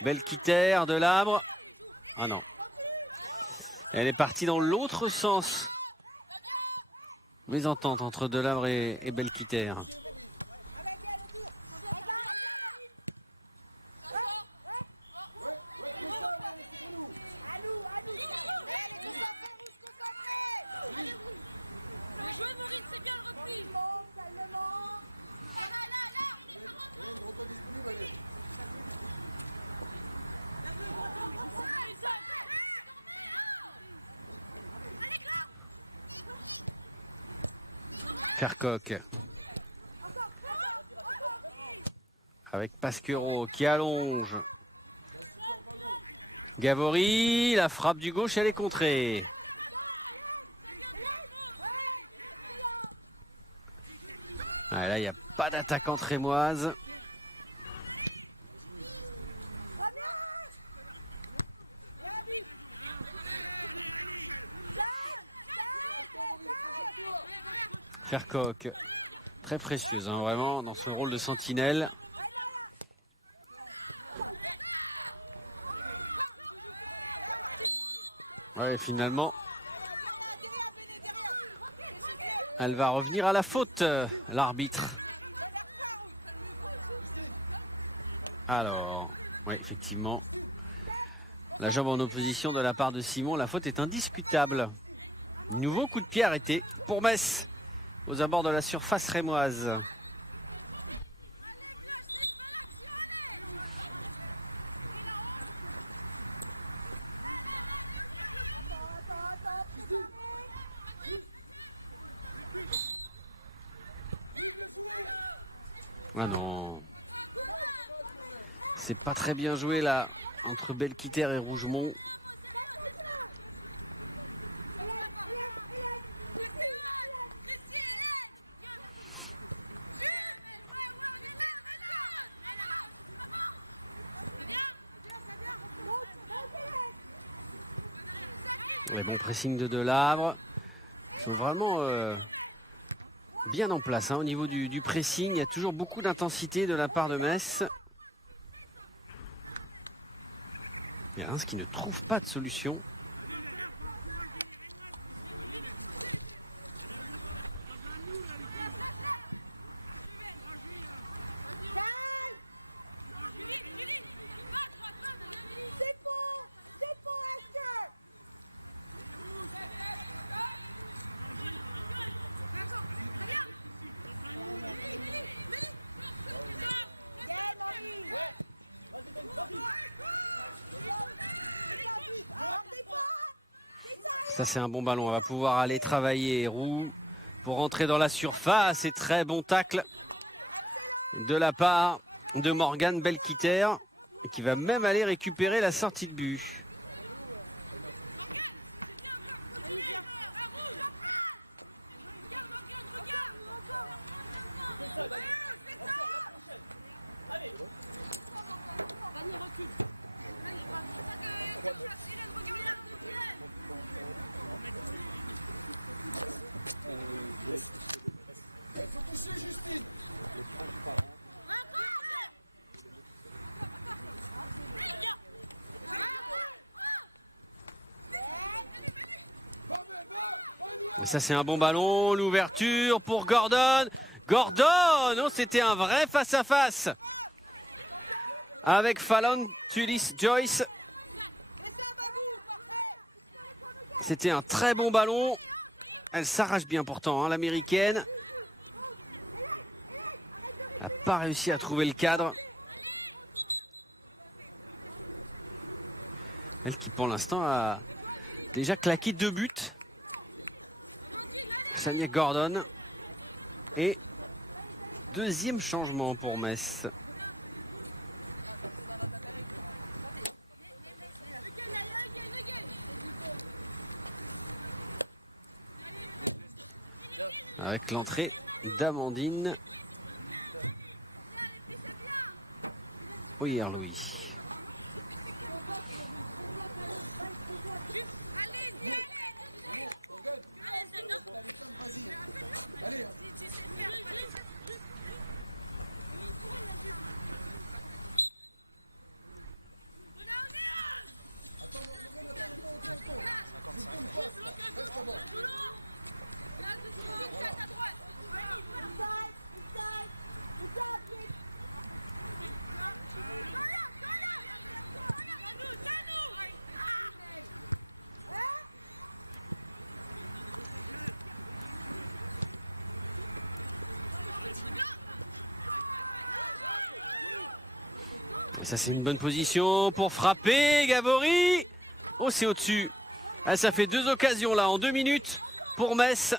Belkiter, Delabre. Ah non. Elle est partie dans l'autre sens. Mésentente entre Delabre et Belkiter. Fercoq. Avec Pasquero qui allonge. Gavori, la frappe du gauche, elle est contrée. Ah, là, il n'y a pas d'attaquante rémoise. Fercoq, très précieuse, hein, vraiment, dans ce rôle de sentinelle. Ouais, finalement, elle va revenir à la faute, l'arbitre. Alors, oui, effectivement, la jambe en opposition de la part de Simon, la faute est indiscutable. Nouveau coup de pied arrêté pour Metz, aux abords de la surface rémoise. Ah non. C'est pas très bien joué là, entre Belquiter et Rougemont. Les bons pressing de Delavre. Ils sont vraiment bien en place hein, au niveau du pressing. Il y a toujours beaucoup d'intensité de la part de Metz. Il y a Reims qui ne trouve pas de solution. Ça c'est un bon ballon, on va pouvoir aller travailler Roux pour rentrer dans la surface. Et très bon tacle de la part de Morgan Belquiter qui va même aller récupérer la sortie de but. Ça c'est un bon ballon, l'ouverture pour Gordon. Gordon, oh, c'était un vrai face-à-face avec Fallon Tullis-Joyce. C'était un très bon ballon. Elle s'arrache bien pourtant, hein, l'américaine. N'a pas réussi à trouver le cadre. Elle qui pour l'instant a déjà claqué 2 buts. Sania Gordon. Et deuxième changement pour Metz. Avec l'entrée d'Amandine Oyer-Louis. Et ça c'est une bonne position pour frapper. Gabory. Oh c'est au-dessus. Ah, ça fait 2 occasions là en 2 minutes pour Metz.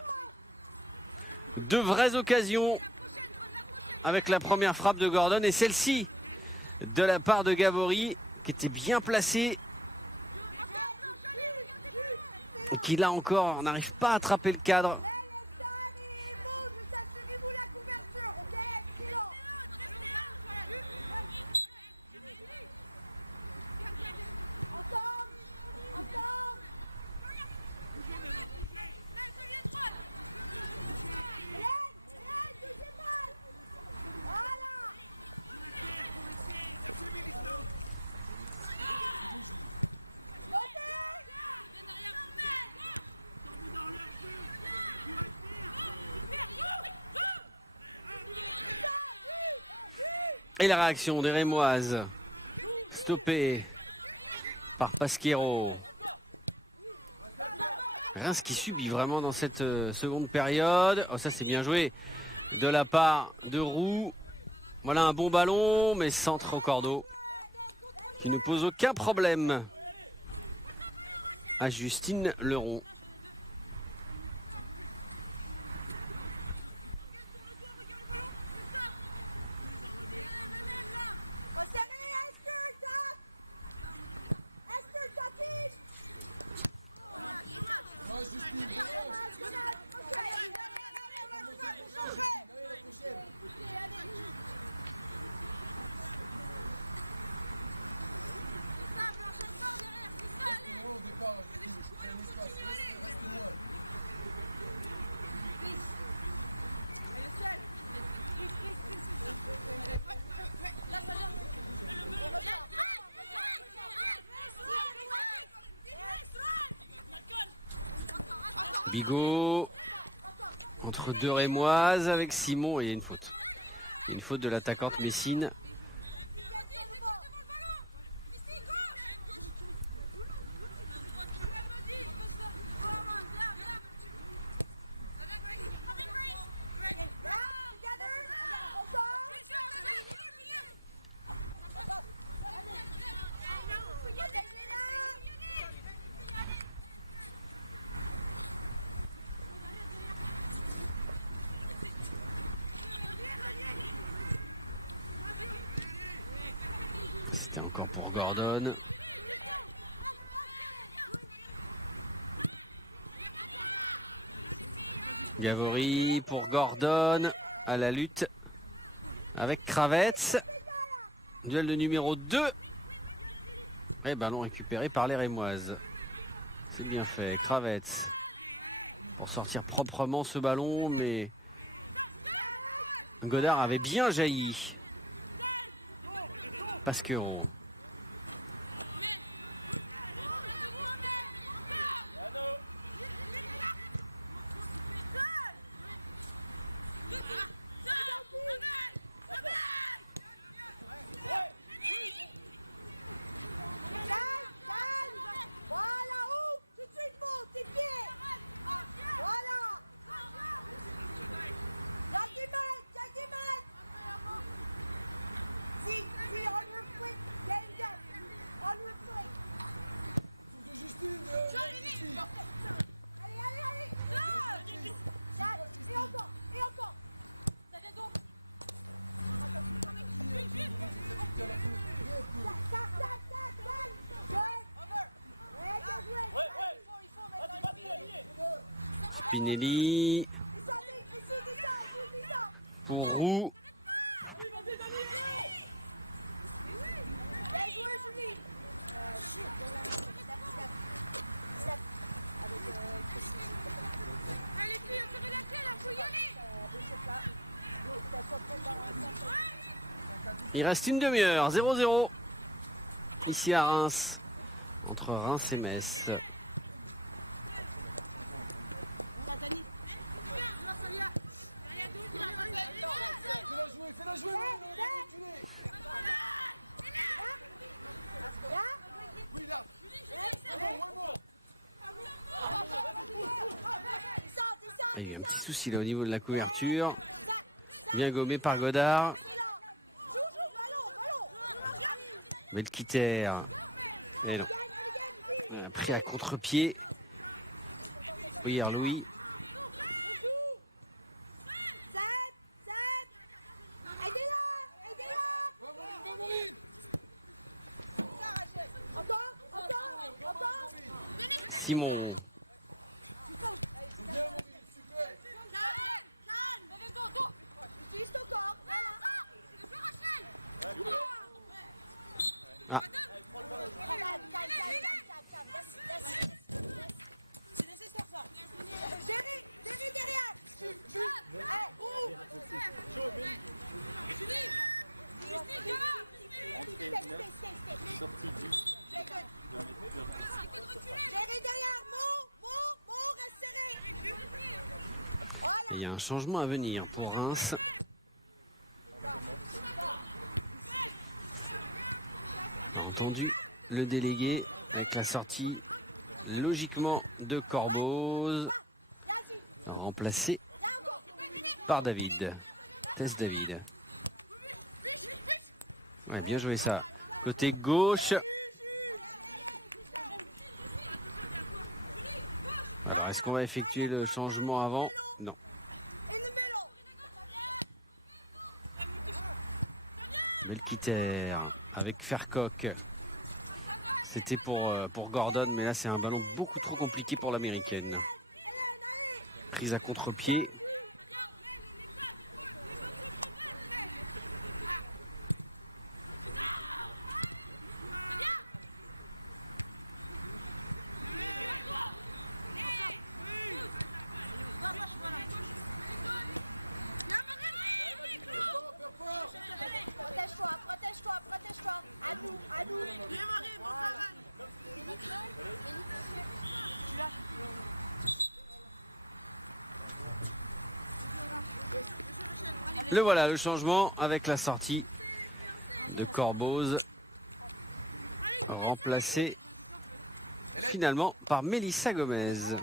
2 vraies occasions avec la première frappe de Gordon et celle-ci de la part de Gabory qui était bien placée. Et qui là encore n'arrive pas à attraper le cadre. Et la réaction des Rémoises, stoppée par Pasquero. Reims qui subit vraiment dans cette seconde période. Oh ça c'est bien joué de la part de Roux. Voilà un bon ballon, mais centre au cordeau. Qui ne pose aucun problème à Justine Leron. Bigot entre deux Rémoises avec Simon et il y a une faute. Il y a une faute de l'attaquante Messine. C'était encore pour Gordon. Gavory pour Gordon à la lutte avec Kravets. Duel de numéro 2. Et ballon récupéré par les Rémoises. C'est bien fait. Kravets pour sortir proprement ce ballon, mais Godard avait bien jailli. Pasquero. Spinelli pour Roux. Il reste une demi-heure, 0-0 ici à Reims, entre Reims et Metz. Il y a eu un petit souci là au niveau de la couverture. Bien gommé par Godard. Melkiter. Et non. Pris à contre-pied. Louis. Simon. Ah. Et il y a un changement à venir pour Reims. On a entendu le délégué avec la sortie logiquement de Corboz, remplacé par David. Test David. Ouais, bien joué ça. Côté gauche. Alors, est-ce qu'on va effectuer le changement avant? Non. Melkiter avec Fercoq. C'était pour Gordon, mais là c'est un ballon beaucoup trop compliqué pour l'américaine. Prise à contre-pied. Le voilà, le changement avec la sortie de Corboz, remplacé finalement par Mélissa Gomez.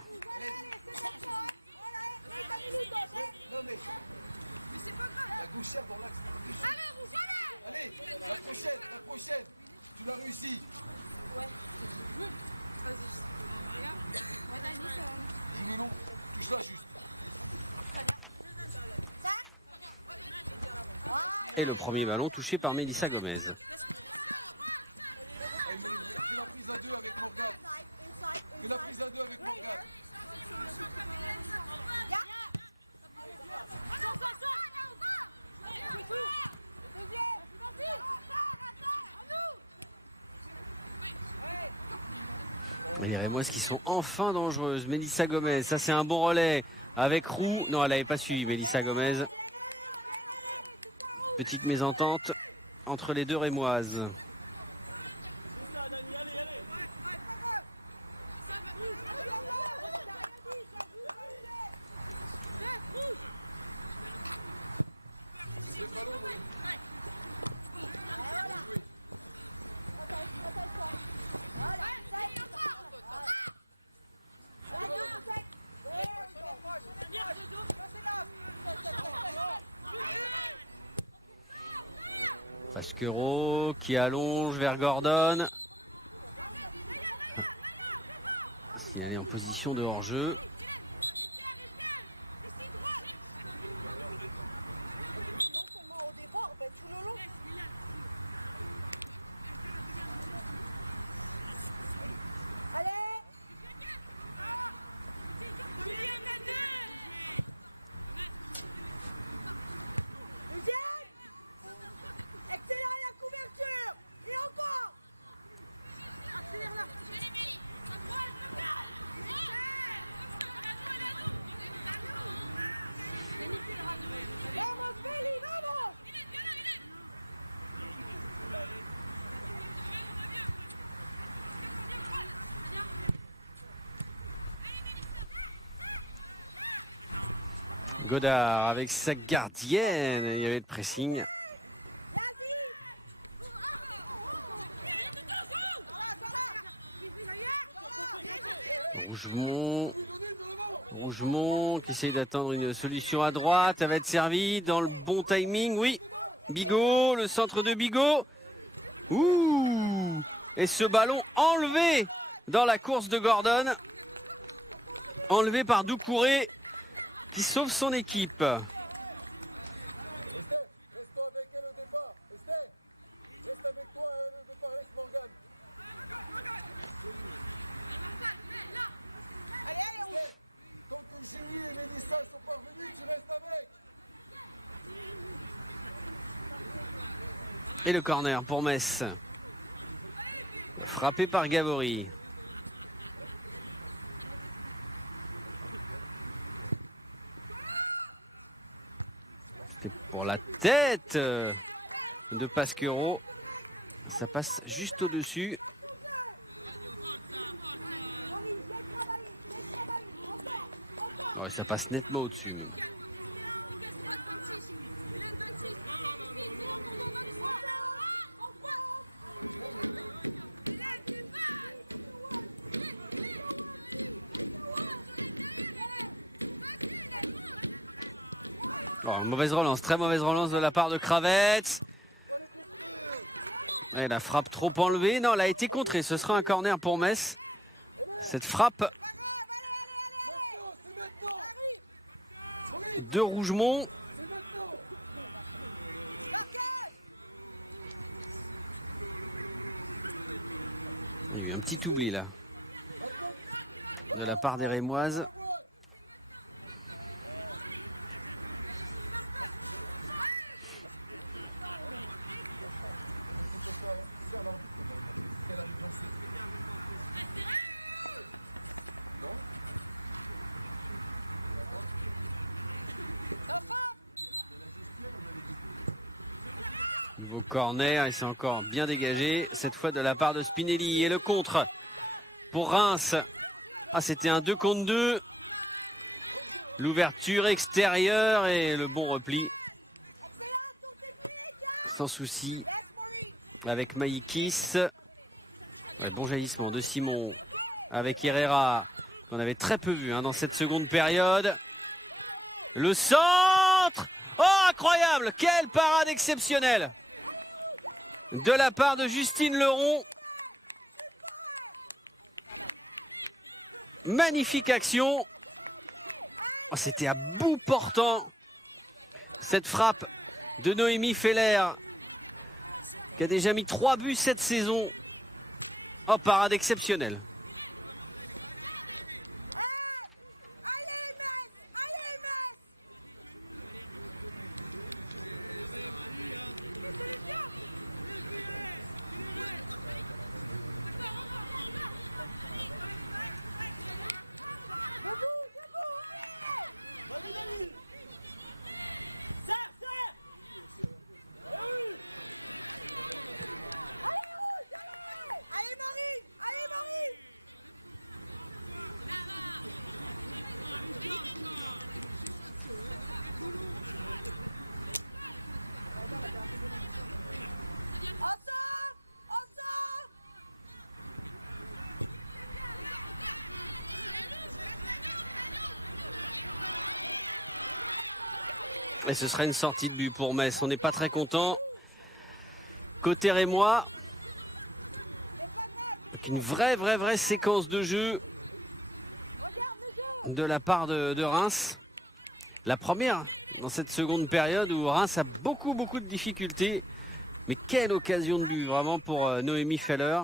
Et le premier ballon touché par Mélissa Gomez. Et les Rémoises qui sont enfin dangereuses. Mélissa Gomez, ça c'est un bon relais avec Roux. Non, elle n'avait pas suivi Mélissa Gomez. Petite mésentente entre les deux Rémoises. Pasquero qui allonge vers Gordon. Si elle est en position de hors-jeu. Godard avec sa gardienne, il y avait le pressing. Rougemont qui essaye d'attendre une solution à droite, elle va être servie dans le bon timing, oui. Bigot, le centre de Bigot. Ouh! Et ce ballon enlevé dans la course de Gordon. Enlevé par Doucouré qui sauve son équipe. Et le corner pour Metz. Frappé par Gavory. C'était pour la tête de Pasquero. Ça passe juste au-dessus. Ouais, ça passe nettement au-dessus même. Oh, mauvaise relance, très mauvaise relance de la part de Kravets. Et la frappe trop enlevée. Non, elle a été contrée. Ce sera un corner pour Metz. Cette frappe de Rougemont. Il y a eu un petit oubli là. De la part des Rémoises. Nouveau corner, et c'est encore bien dégagé, cette fois de la part de Spinelli. Et le contre pour Reims. Ah, c'était un 2 contre 2. L'ouverture extérieure et le bon repli sans souci avec Maïkis. Ouais, bon jaillissement de Simon avec Herrera, qu'on avait très peu vu dans cette seconde période. Le centre! Oh, incroyable! Quelle parade exceptionnelle de la part de Justine Leron. Magnifique action. Oh, c'était à bout portant. Cette frappe de Noémie Feller, qui a déjà mis 3 buts cette saison. Oh, parade exceptionnelle. Et ce sera une sortie de but pour Metz. On n'est pas très content. Cotter et moi. Avec une vraie séquence de jeu de la part de Reims. La première dans cette seconde période où Reims a beaucoup de difficultés. Mais quelle occasion de but vraiment pour Noémie Feller.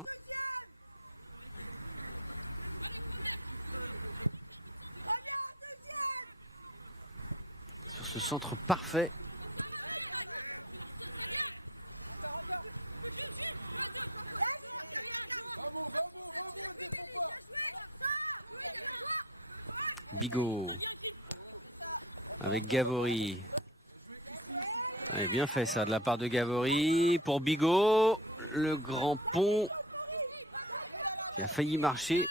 Sur ce centre parfait. Bigot avec Gavory. Allez, bien fait ça de la part de Gavory pour Bigot. Le grand pont qui a failli marcher.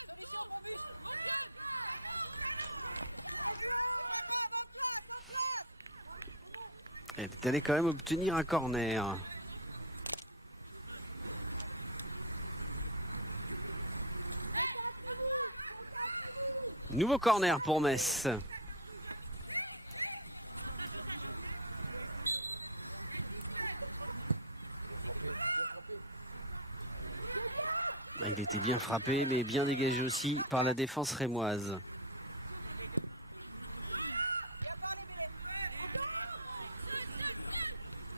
Elle est allée quand même obtenir un corner. Nouveau corner pour Metz. Il était bien frappé, mais bien dégagé aussi par la défense rémoise.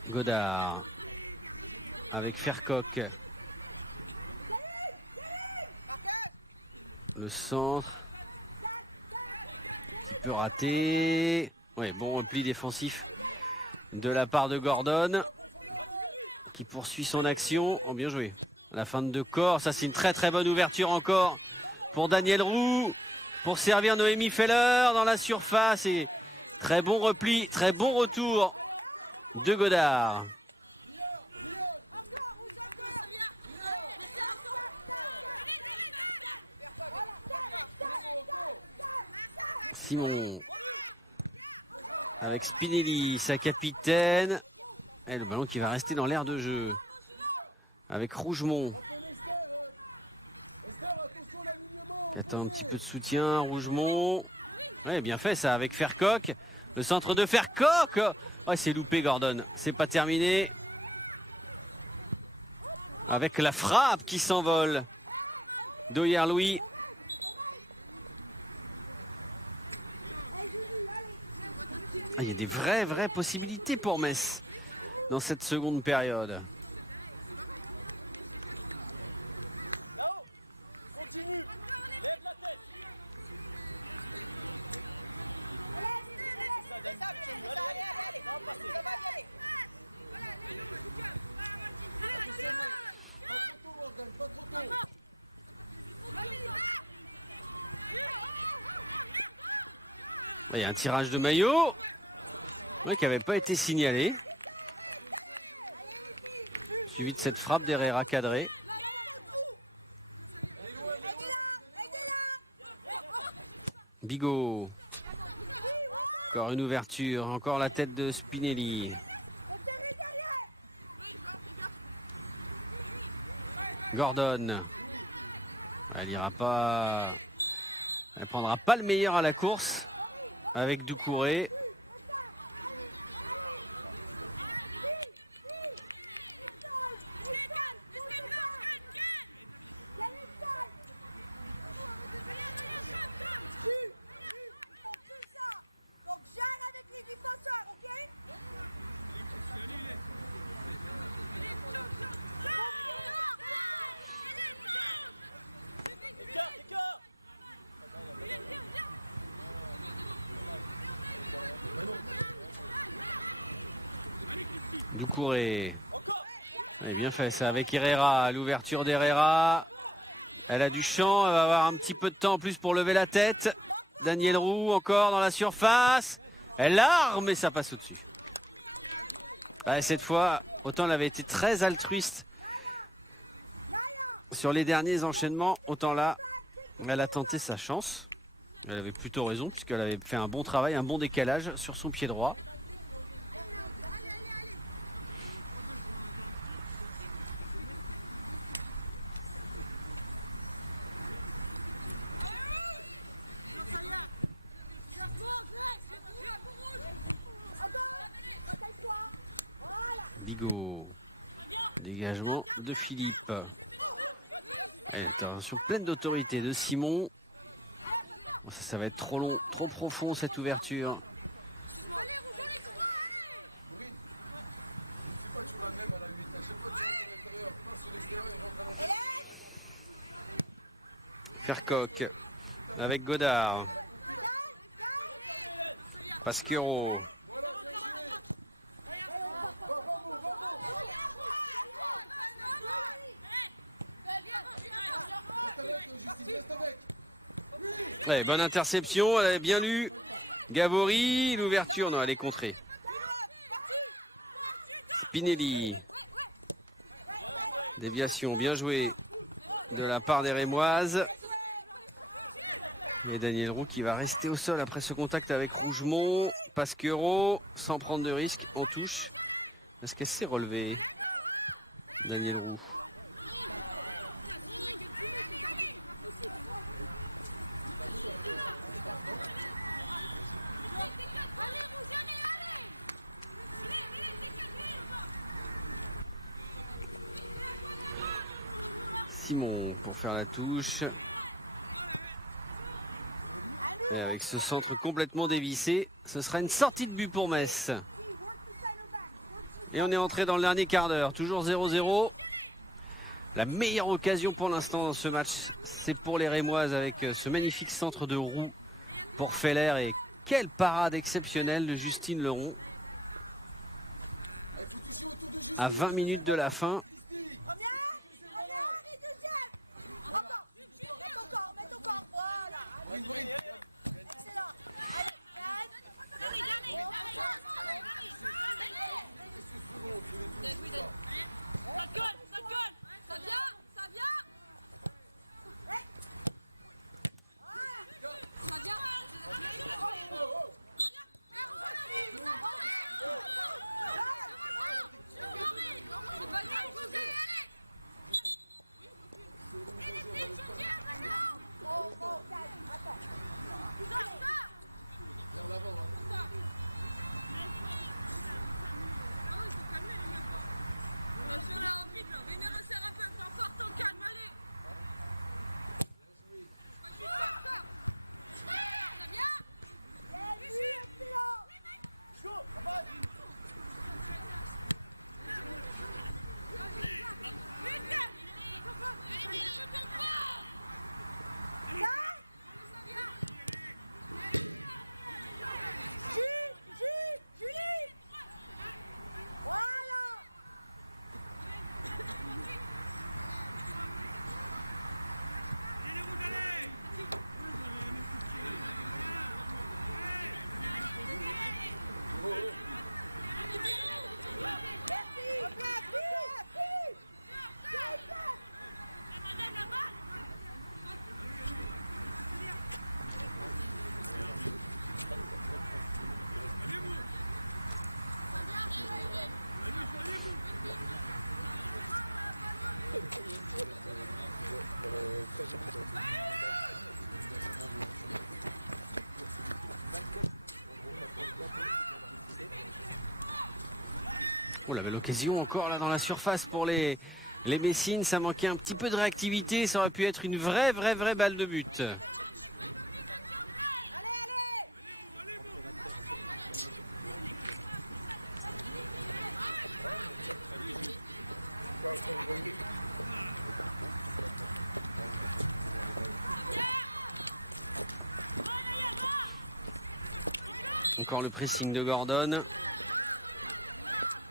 Godard avec Fercoq. Le centre. Un petit peu raté. Ouais, bon repli défensif de la part de Gordon, qui poursuit son action. Oh, bien joué. La fin de corps, ça c'est une très bonne ouverture encore pour Daniel Roux, pour servir Noémie Feller dans la surface. Et très bon repli, très bon retour de Godard. Simon avec Spinelli, sa capitaine. Et le ballon qui va rester dans l'aire de jeu. Avec Rougemont. Qui attend un petit peu de soutien. Rougemont. Ouais, bien fait ça avec Fercoq. Le centre de Fercoq. Ouais, c'est loupé Gordon. C'est pas terminé. Avec la frappe qui s'envole d'Oyer-Louis. Il y a des vraies possibilités pour Metz dans cette seconde période. Il y a un tirage de maillot qui n'avait pas été signalé. Suivi de cette frappe d'Herrera cadrée. Bigot. Encore une ouverture. Encore la tête de Spinelli. Gordon. Elle ira pas. Elle prendra pas le meilleur à la course avec Doucouré. Doucouré. Elle a bien fait ça avec Herrera. L'ouverture d'Herrera. Elle a du champ. Elle va avoir un petit peu de temps en plus pour lever la tête. Daniel Roux encore dans la surface. Elle l'arme et ça passe au-dessus. Cette fois, autant elle avait été très altruiste sur les derniers enchaînements, autant là, elle a tenté sa chance. Elle avait plutôt raison puisqu'elle avait fait un bon travail, un bon décalage sur son pied droit. Bigot. Dégagement de Philippe. Allez, intervention pleine d'autorité de Simon. Ça va être trop long, trop profond cette ouverture. Fercoq avec Godard. Pasquero. Ouais, bonne interception, elle avait bien lu. Gavori, l'ouverture, non, elle est contrée. Spinelli. Déviation bien jouée de la part des Rémoises. Et Daniel Roux qui va rester au sol après ce contact avec Rougemont. Pasquero, sans prendre de risque, en touche. Est-ce qu'elle s'est relevée, Daniel Roux? Simon pour faire la touche. Et avec ce centre complètement dévissé, ce sera une sortie de but pour Metz. Et on est entré dans le dernier quart d'heure, toujours 0-0. La meilleure occasion pour l'instant dans ce match, c'est pour les Rémoises avec ce magnifique centre de Roux pour Feller. Et quelle parade exceptionnelle de Justine Leron. À 20 minutes de la fin. Oh, la belle occasion encore là dans la surface pour les Messines. Ça manquait un petit peu de réactivité. Ça aurait pu être une vraie balle de but. Encore le pressing de Gordon.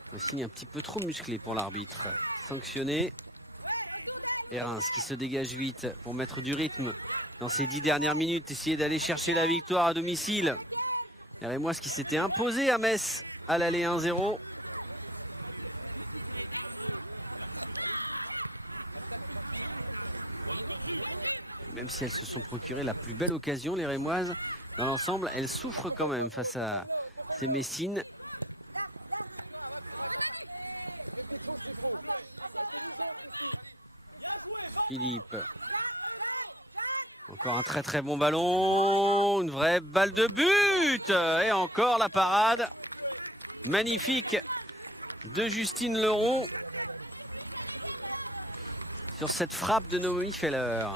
Pressing un petit peu trop musclé pour l'arbitre. Sanctionné. Et Reims qui se dégage vite pour mettre du rythme dans ces 10 dernières minutes. Essayer d'aller chercher la victoire à domicile. Les Rémois qui s'était imposé à Metz à l'aller 1-0. Même si elles se sont procurées la plus belle occasion, les Rémoises, dans l'ensemble, elles souffrent quand même face à ces Messines. Philippe. Encore un très bon ballon. Une vraie balle de but. Et encore la parade. Magnifique de Justine Leron. Sur cette frappe de Noémie Feller.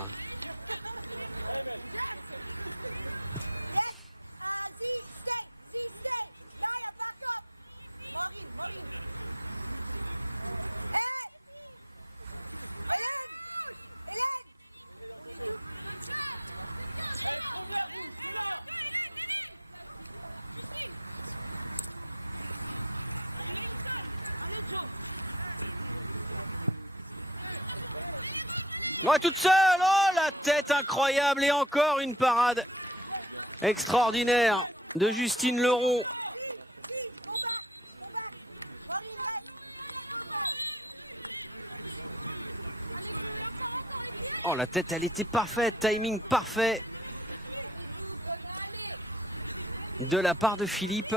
Ouais, toute seule. Oh, la tête incroyable. Et encore une parade extraordinaire de Justine Leron. Oh, la tête, elle était parfaite. Timing parfait de la part de Philippe.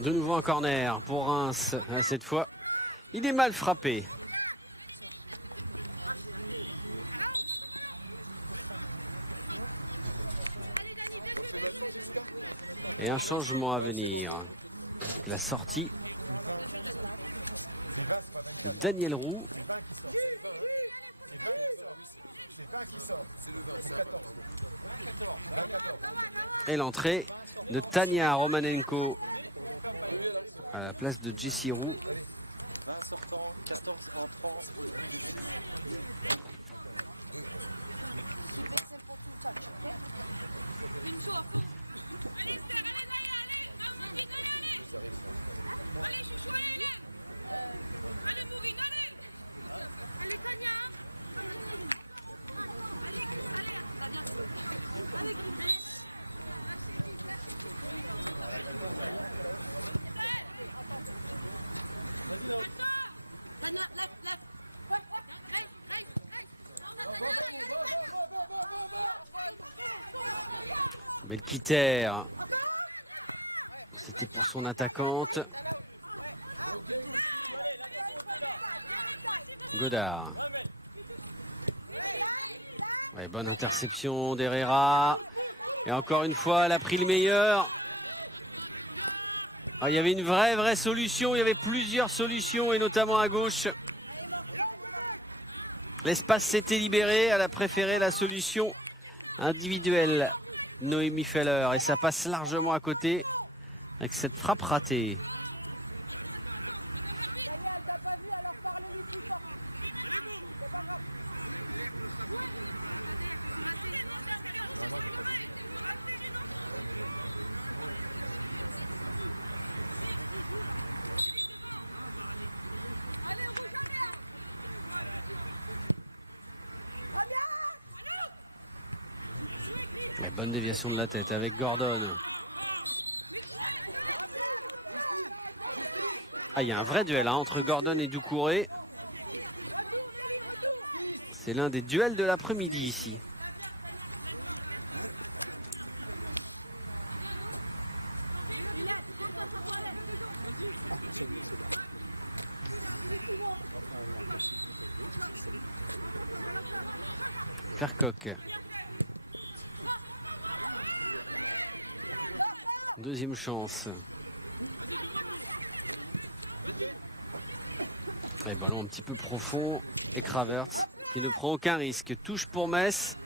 De nouveau un corner pour Reims. Cette fois, il est mal frappé. Et un changement à venir. La sortie de Daniel Roux. Et l'entrée de Tania Romanenko à la place de Jessie Roux. Belkiter, c'était pour son attaquante. Godard. Ouais, bonne interception d'Herrera. Et encore une fois, elle a pris le meilleur. Ah, il y avait une vraie solution. Il y avait plusieurs solutions, et notamment à gauche. L'espace s'était libéré. Elle a préféré la solution individuelle. Noémie Feller, et ça passe largement à côté avec cette frappe ratée. Mais bonne déviation de la tête avec Gordon. Ah, il y a un vrai duel entre Gordon et Doucouré. C'est l'un des duels de l'après-midi ici. Fercoq. Deuxième chance. Et ballon un petit peu profond. Et Kravertz qui ne prend aucun risque. Touche pour Metz.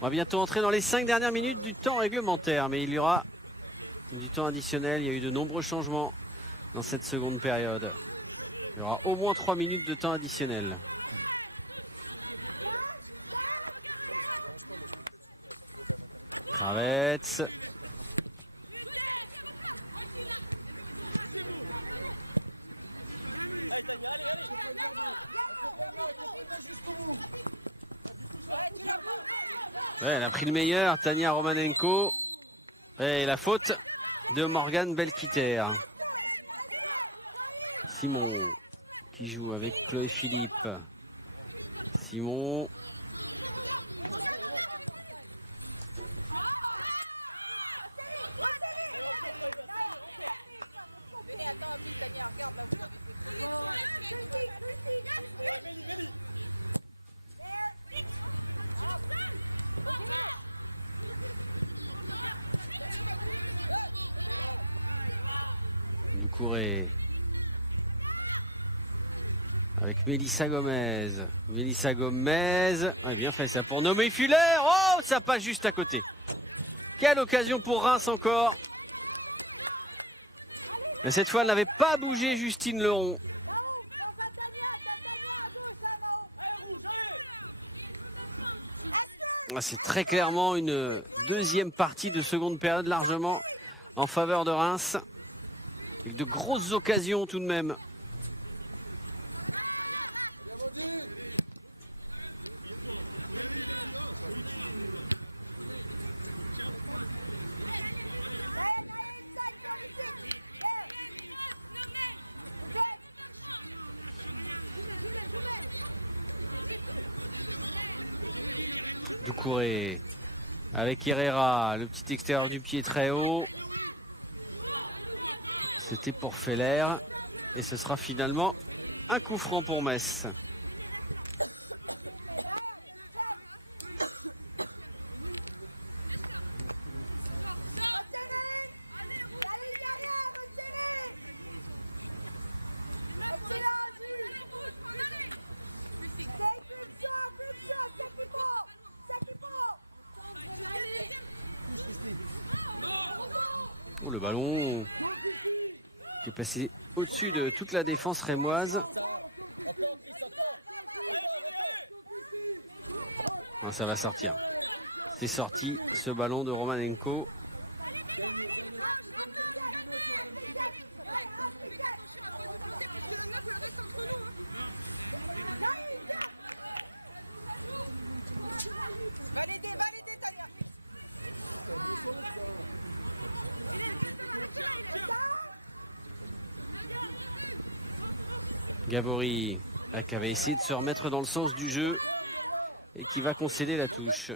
On va bientôt entrer dans les 5 dernières minutes du temps réglementaire. Mais il y aura du temps additionnel. Il y a eu de nombreux changements dans cette seconde période. Il y aura au moins 3 minutes de temps additionnel. Kravetz. Ouais, elle a pris le meilleur, Tania Romanenko. Et la faute de Morgane Belkiter. Simon qui joue avec Chloé Philippe. Simon. Doucouré avec Mélissa Gomez. Mélissa Gomez. Ouais, bien fait ça pour nommer Fuller. Oh, ça passe juste à côté. Quelle occasion pour Reims encore. Mais cette fois, elle n'avait pas bougé Justine Leron. C'est très clairement une deuxième partie de seconde période largement en faveur de Reims. Avec de grosses occasions tout de même. Doucouré avec Herrera, le petit extérieur du pied très haut. C'était pour Feller et ce sera finalement un coup franc pour Metz. Oh, le ballon qui est passé au-dessus de toute la défense rémoise. Ah, ça va sortir. C'est sorti ce ballon de Romanenko. Gabori qui avait essayé de se remettre dans le sens du jeu et qui va concéder la touche.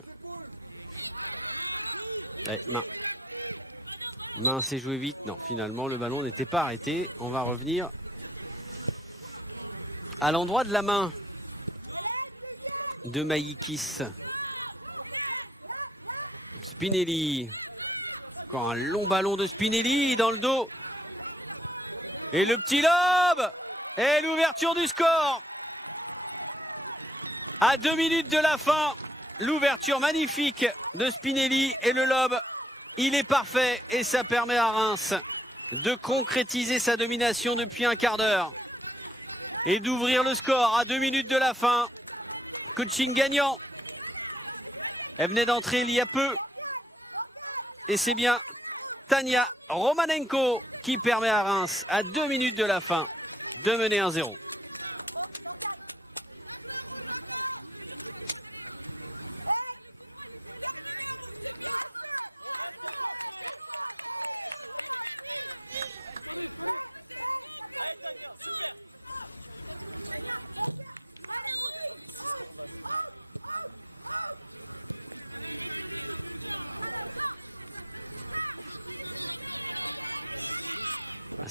Allez, main. Main s'est joué vite. Non, finalement, le ballon n'était pas arrêté. On va revenir à l'endroit de la main de Maïkis. Spinelli. Encore un long ballon de Spinelli dans le dos. Et le petit lob. Et l'ouverture du score. À 2 minutes de la fin, l'ouverture magnifique de Spinelli et le lob, il est parfait et ça permet à Reims de concrétiser sa domination depuis un quart d'heure et d'ouvrir le score à 2 minutes de la fin. Coaching gagnant. Elle venait d'entrer il y a peu et c'est bien Tania Romanenko qui permet à Reims à 2 minutes de la fin de mener 1-0.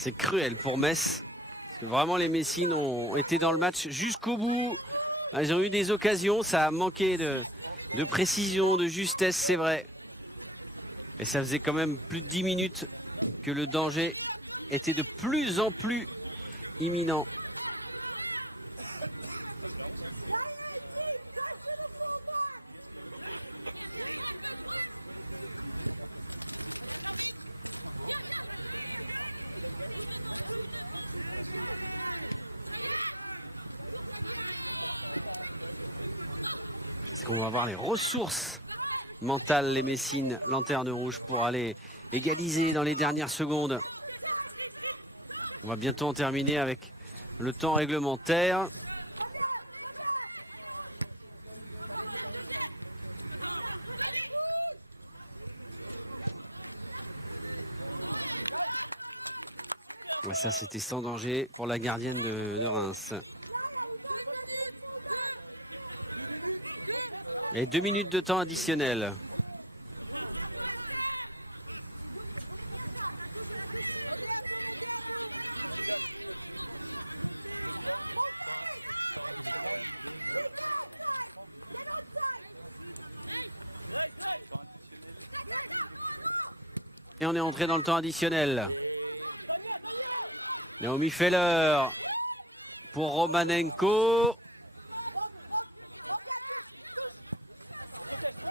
C'est cruel pour Metz. Parce que vraiment les Messines ont été dans le match jusqu'au bout. Ils ont eu des occasions, ça a manqué de précision, de justesse, c'est vrai. Et ça faisait quand même plus de 10 minutes que le danger était de plus en plus imminent. Est-ce qu'on va avoir les ressources mentales, les Messines, lanterne rouge, pour aller égaliser dans les dernières secondes? On va bientôt en terminer avec le temps réglementaire. Ouais, ça, c'était sans danger pour la gardienne de Reims. Et 2 minutes de temps additionnel. Et on est entré dans le temps additionnel. Naomi Feller pour Romanenko.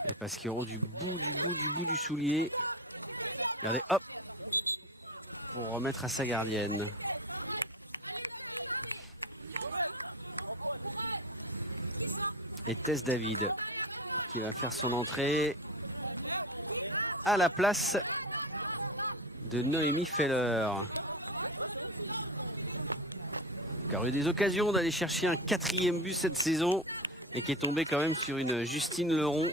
Et Pasquero du bout du soulier. Regardez, hop, pour remettre à sa gardienne. Et Tess David qui va faire son entrée à la place de Noémie Feller. Qui a eu des occasions d'aller chercher un 4e but cette saison et qui est tombé quand même sur une Justine Leron.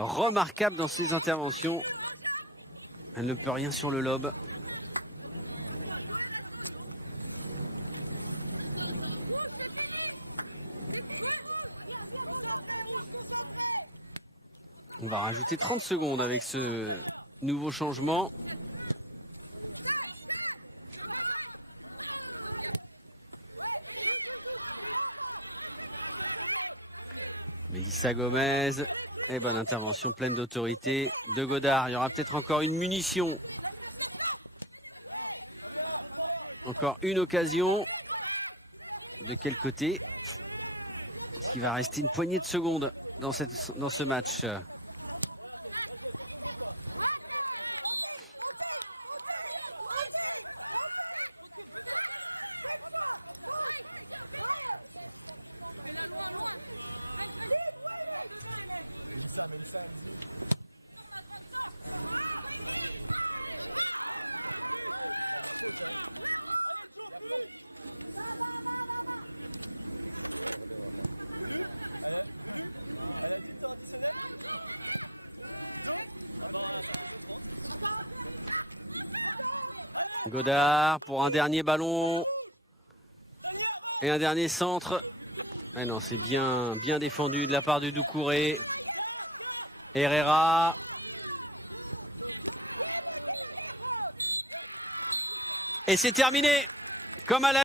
Remarquable dans ses interventions. Elle ne peut rien sur le lob. On va rajouter 30 secondes avec ce nouveau changement. Mélissa Gomez. Et bonne intervention pleine d'autorité de Godard. Il y aura peut-être encore une munition. Encore une occasion. De quel côté? Est-ce qu'il va rester une poignée de secondes dans ce match? Godard pour un dernier ballon. Et un dernier centre. Eh non, c'est bien défendu de la part de Doucouré. Herrera. Et c'est terminé. Comme à la